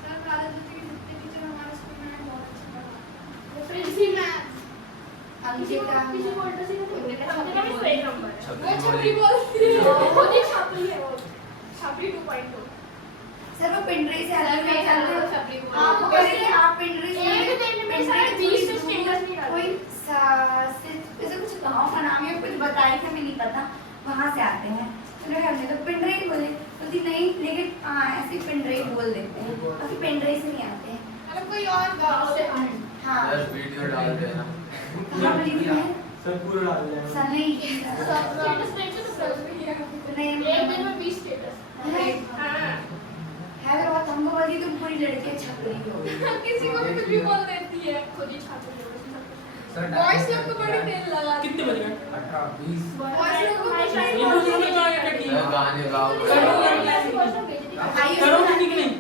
सर काले जूते के जितने टीचर हमारे स्कूल में हैं बहुत अच्छे पढ़ाते हैं। वो प्रिंसिपल मैम हमसे क्या किसी को उल्टा सीधा बोल देते हैं, हमने कभी छपरी सही नंबर है। छपरी वो छपरी बोलती है, वो नहीं छपरी है, वो छपरी 2.2। सर वो पिंडरी से अलग में चल रहे हो। छपरी को आप बोलते हैं। आप पिंडरी से एक दिन में बाइक है, हमें नहीं पता, वहाँ से आते हैं। तो हमने तो पिंडराई बोले, तो नहीं लेकिन हाँ ऐसे पिंडराई बोल देते हैं, बाकी पिंडराई से नहीं आते हैं। मतलब कोई और गाँव से आए। हाँ यार वीडियो डाल देना। हाँ बोली है सर पूरा डाल देना। सर नहीं स्टेटस देखते तो समझ में नहीं आता। नहीं एक दिन में 20 स्टेटस। हाँ। है तो बहुत हमको बोली तुम पूरी लड़कियाँ छप रही हो। किसी को भी कुछ भी बोल देती है, खुद ही छात्र सर बॉयज लोग तो बड़ी तेल लगा कितने बज गए? 18 20 बॉयज लोग को ये कुछ नहीं तो आगे क्या किया? गाने गाओ। करोगे कि नहीं?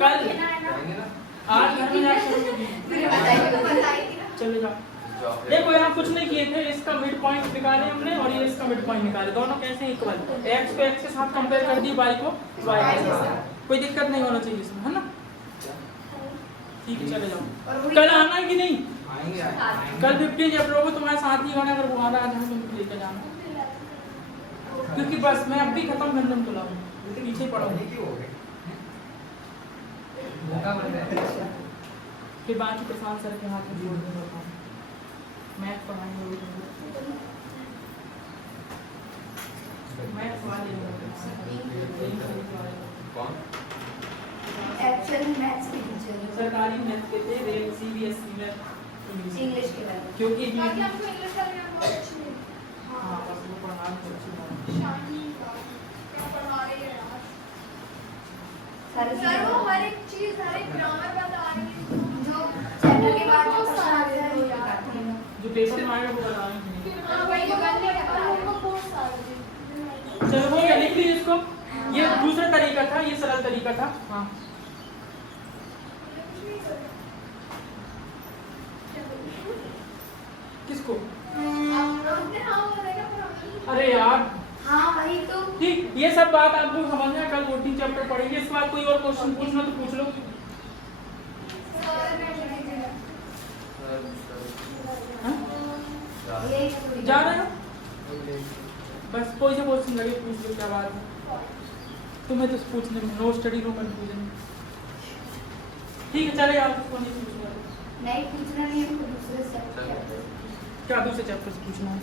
कल करेंगे ना। आज घर में जाकर करोगी? मैंने बताई तो बताई थी ना। चले जाओ। देखो यहाँ कुछ नहीं किए थे, इसका मिड पॉइंट निकाले हमने और ये इसका मिड पॉइंट निकाले, दोनों कैसे इक्वल, x को x के साथ कंपेयर कर दी, y को y के साथ, कोई दिक्कत नहीं होना चाहिए इसमें, है ना? ठीक है चले जाओ। कल आना है कि नहीं? आएंगे आएंगे। कल 15 जब लोगों तुम्हारे साथ ही होना, अगर वो आ रहा है तो तुम लेकर जाना, क्योंकि बस मैं अब भी खत्म करने को लाऊं, पीछे पड़ा हूं। क्यों हो गए? मौका मिल गया। फिर बाकी प्रशांत सर के हाथ में जोड़ दूंगा, मैथ पढ़ाएंगे वो लोग। मैथ वाले कौन? एक्चुअली मैथ्स की टीचर है, सरकारी मैथ के थे, वे सीबीएसई में इंग्लिश के बारे में। क्योंकि बाकी हमको इंग्लिश का भी बहुत अच्छी है। हाँ बस वो पढ़ाना तो अच्छी बात है। शानी का क्या पढ़ा रही है यार। सारे सर वो हर एक चीज, हर एक ग्रामर बता रही है। जो चैप्टर के बाद जो क्वेश्चन आते हैं वो बताती हैं। जो पेपर में आएगा वो बताएंगे। हाँ वही जो करने के बाद हमको बहुत सारे चलो हो गया, लिख लीजिए इसको। ये दूसरा तरीका था, ये सरल तरीका था। हाँ किसको? अरे यार हाँ वही तो। ठीक, ये सब बात आपको समझना है, कल वोटिंग चैप्टर पढ़ेंगे, इसके बाद कोई और क्वेश्चन पूछना तो पूछ लो। हाँ? यही थोड़ी जा रहे हो? बस कोई से क्वेश्चन लगे पूछ लो, क्या बात है, तुम्हें तो पूछने में नो स्टडी रूम में पूछने। ठीक है चले आपको नहीं पूछना, नहीं पूछना नहीं है, हमको दूसरे से क्या दूसरे चैप्टर से पूछना है?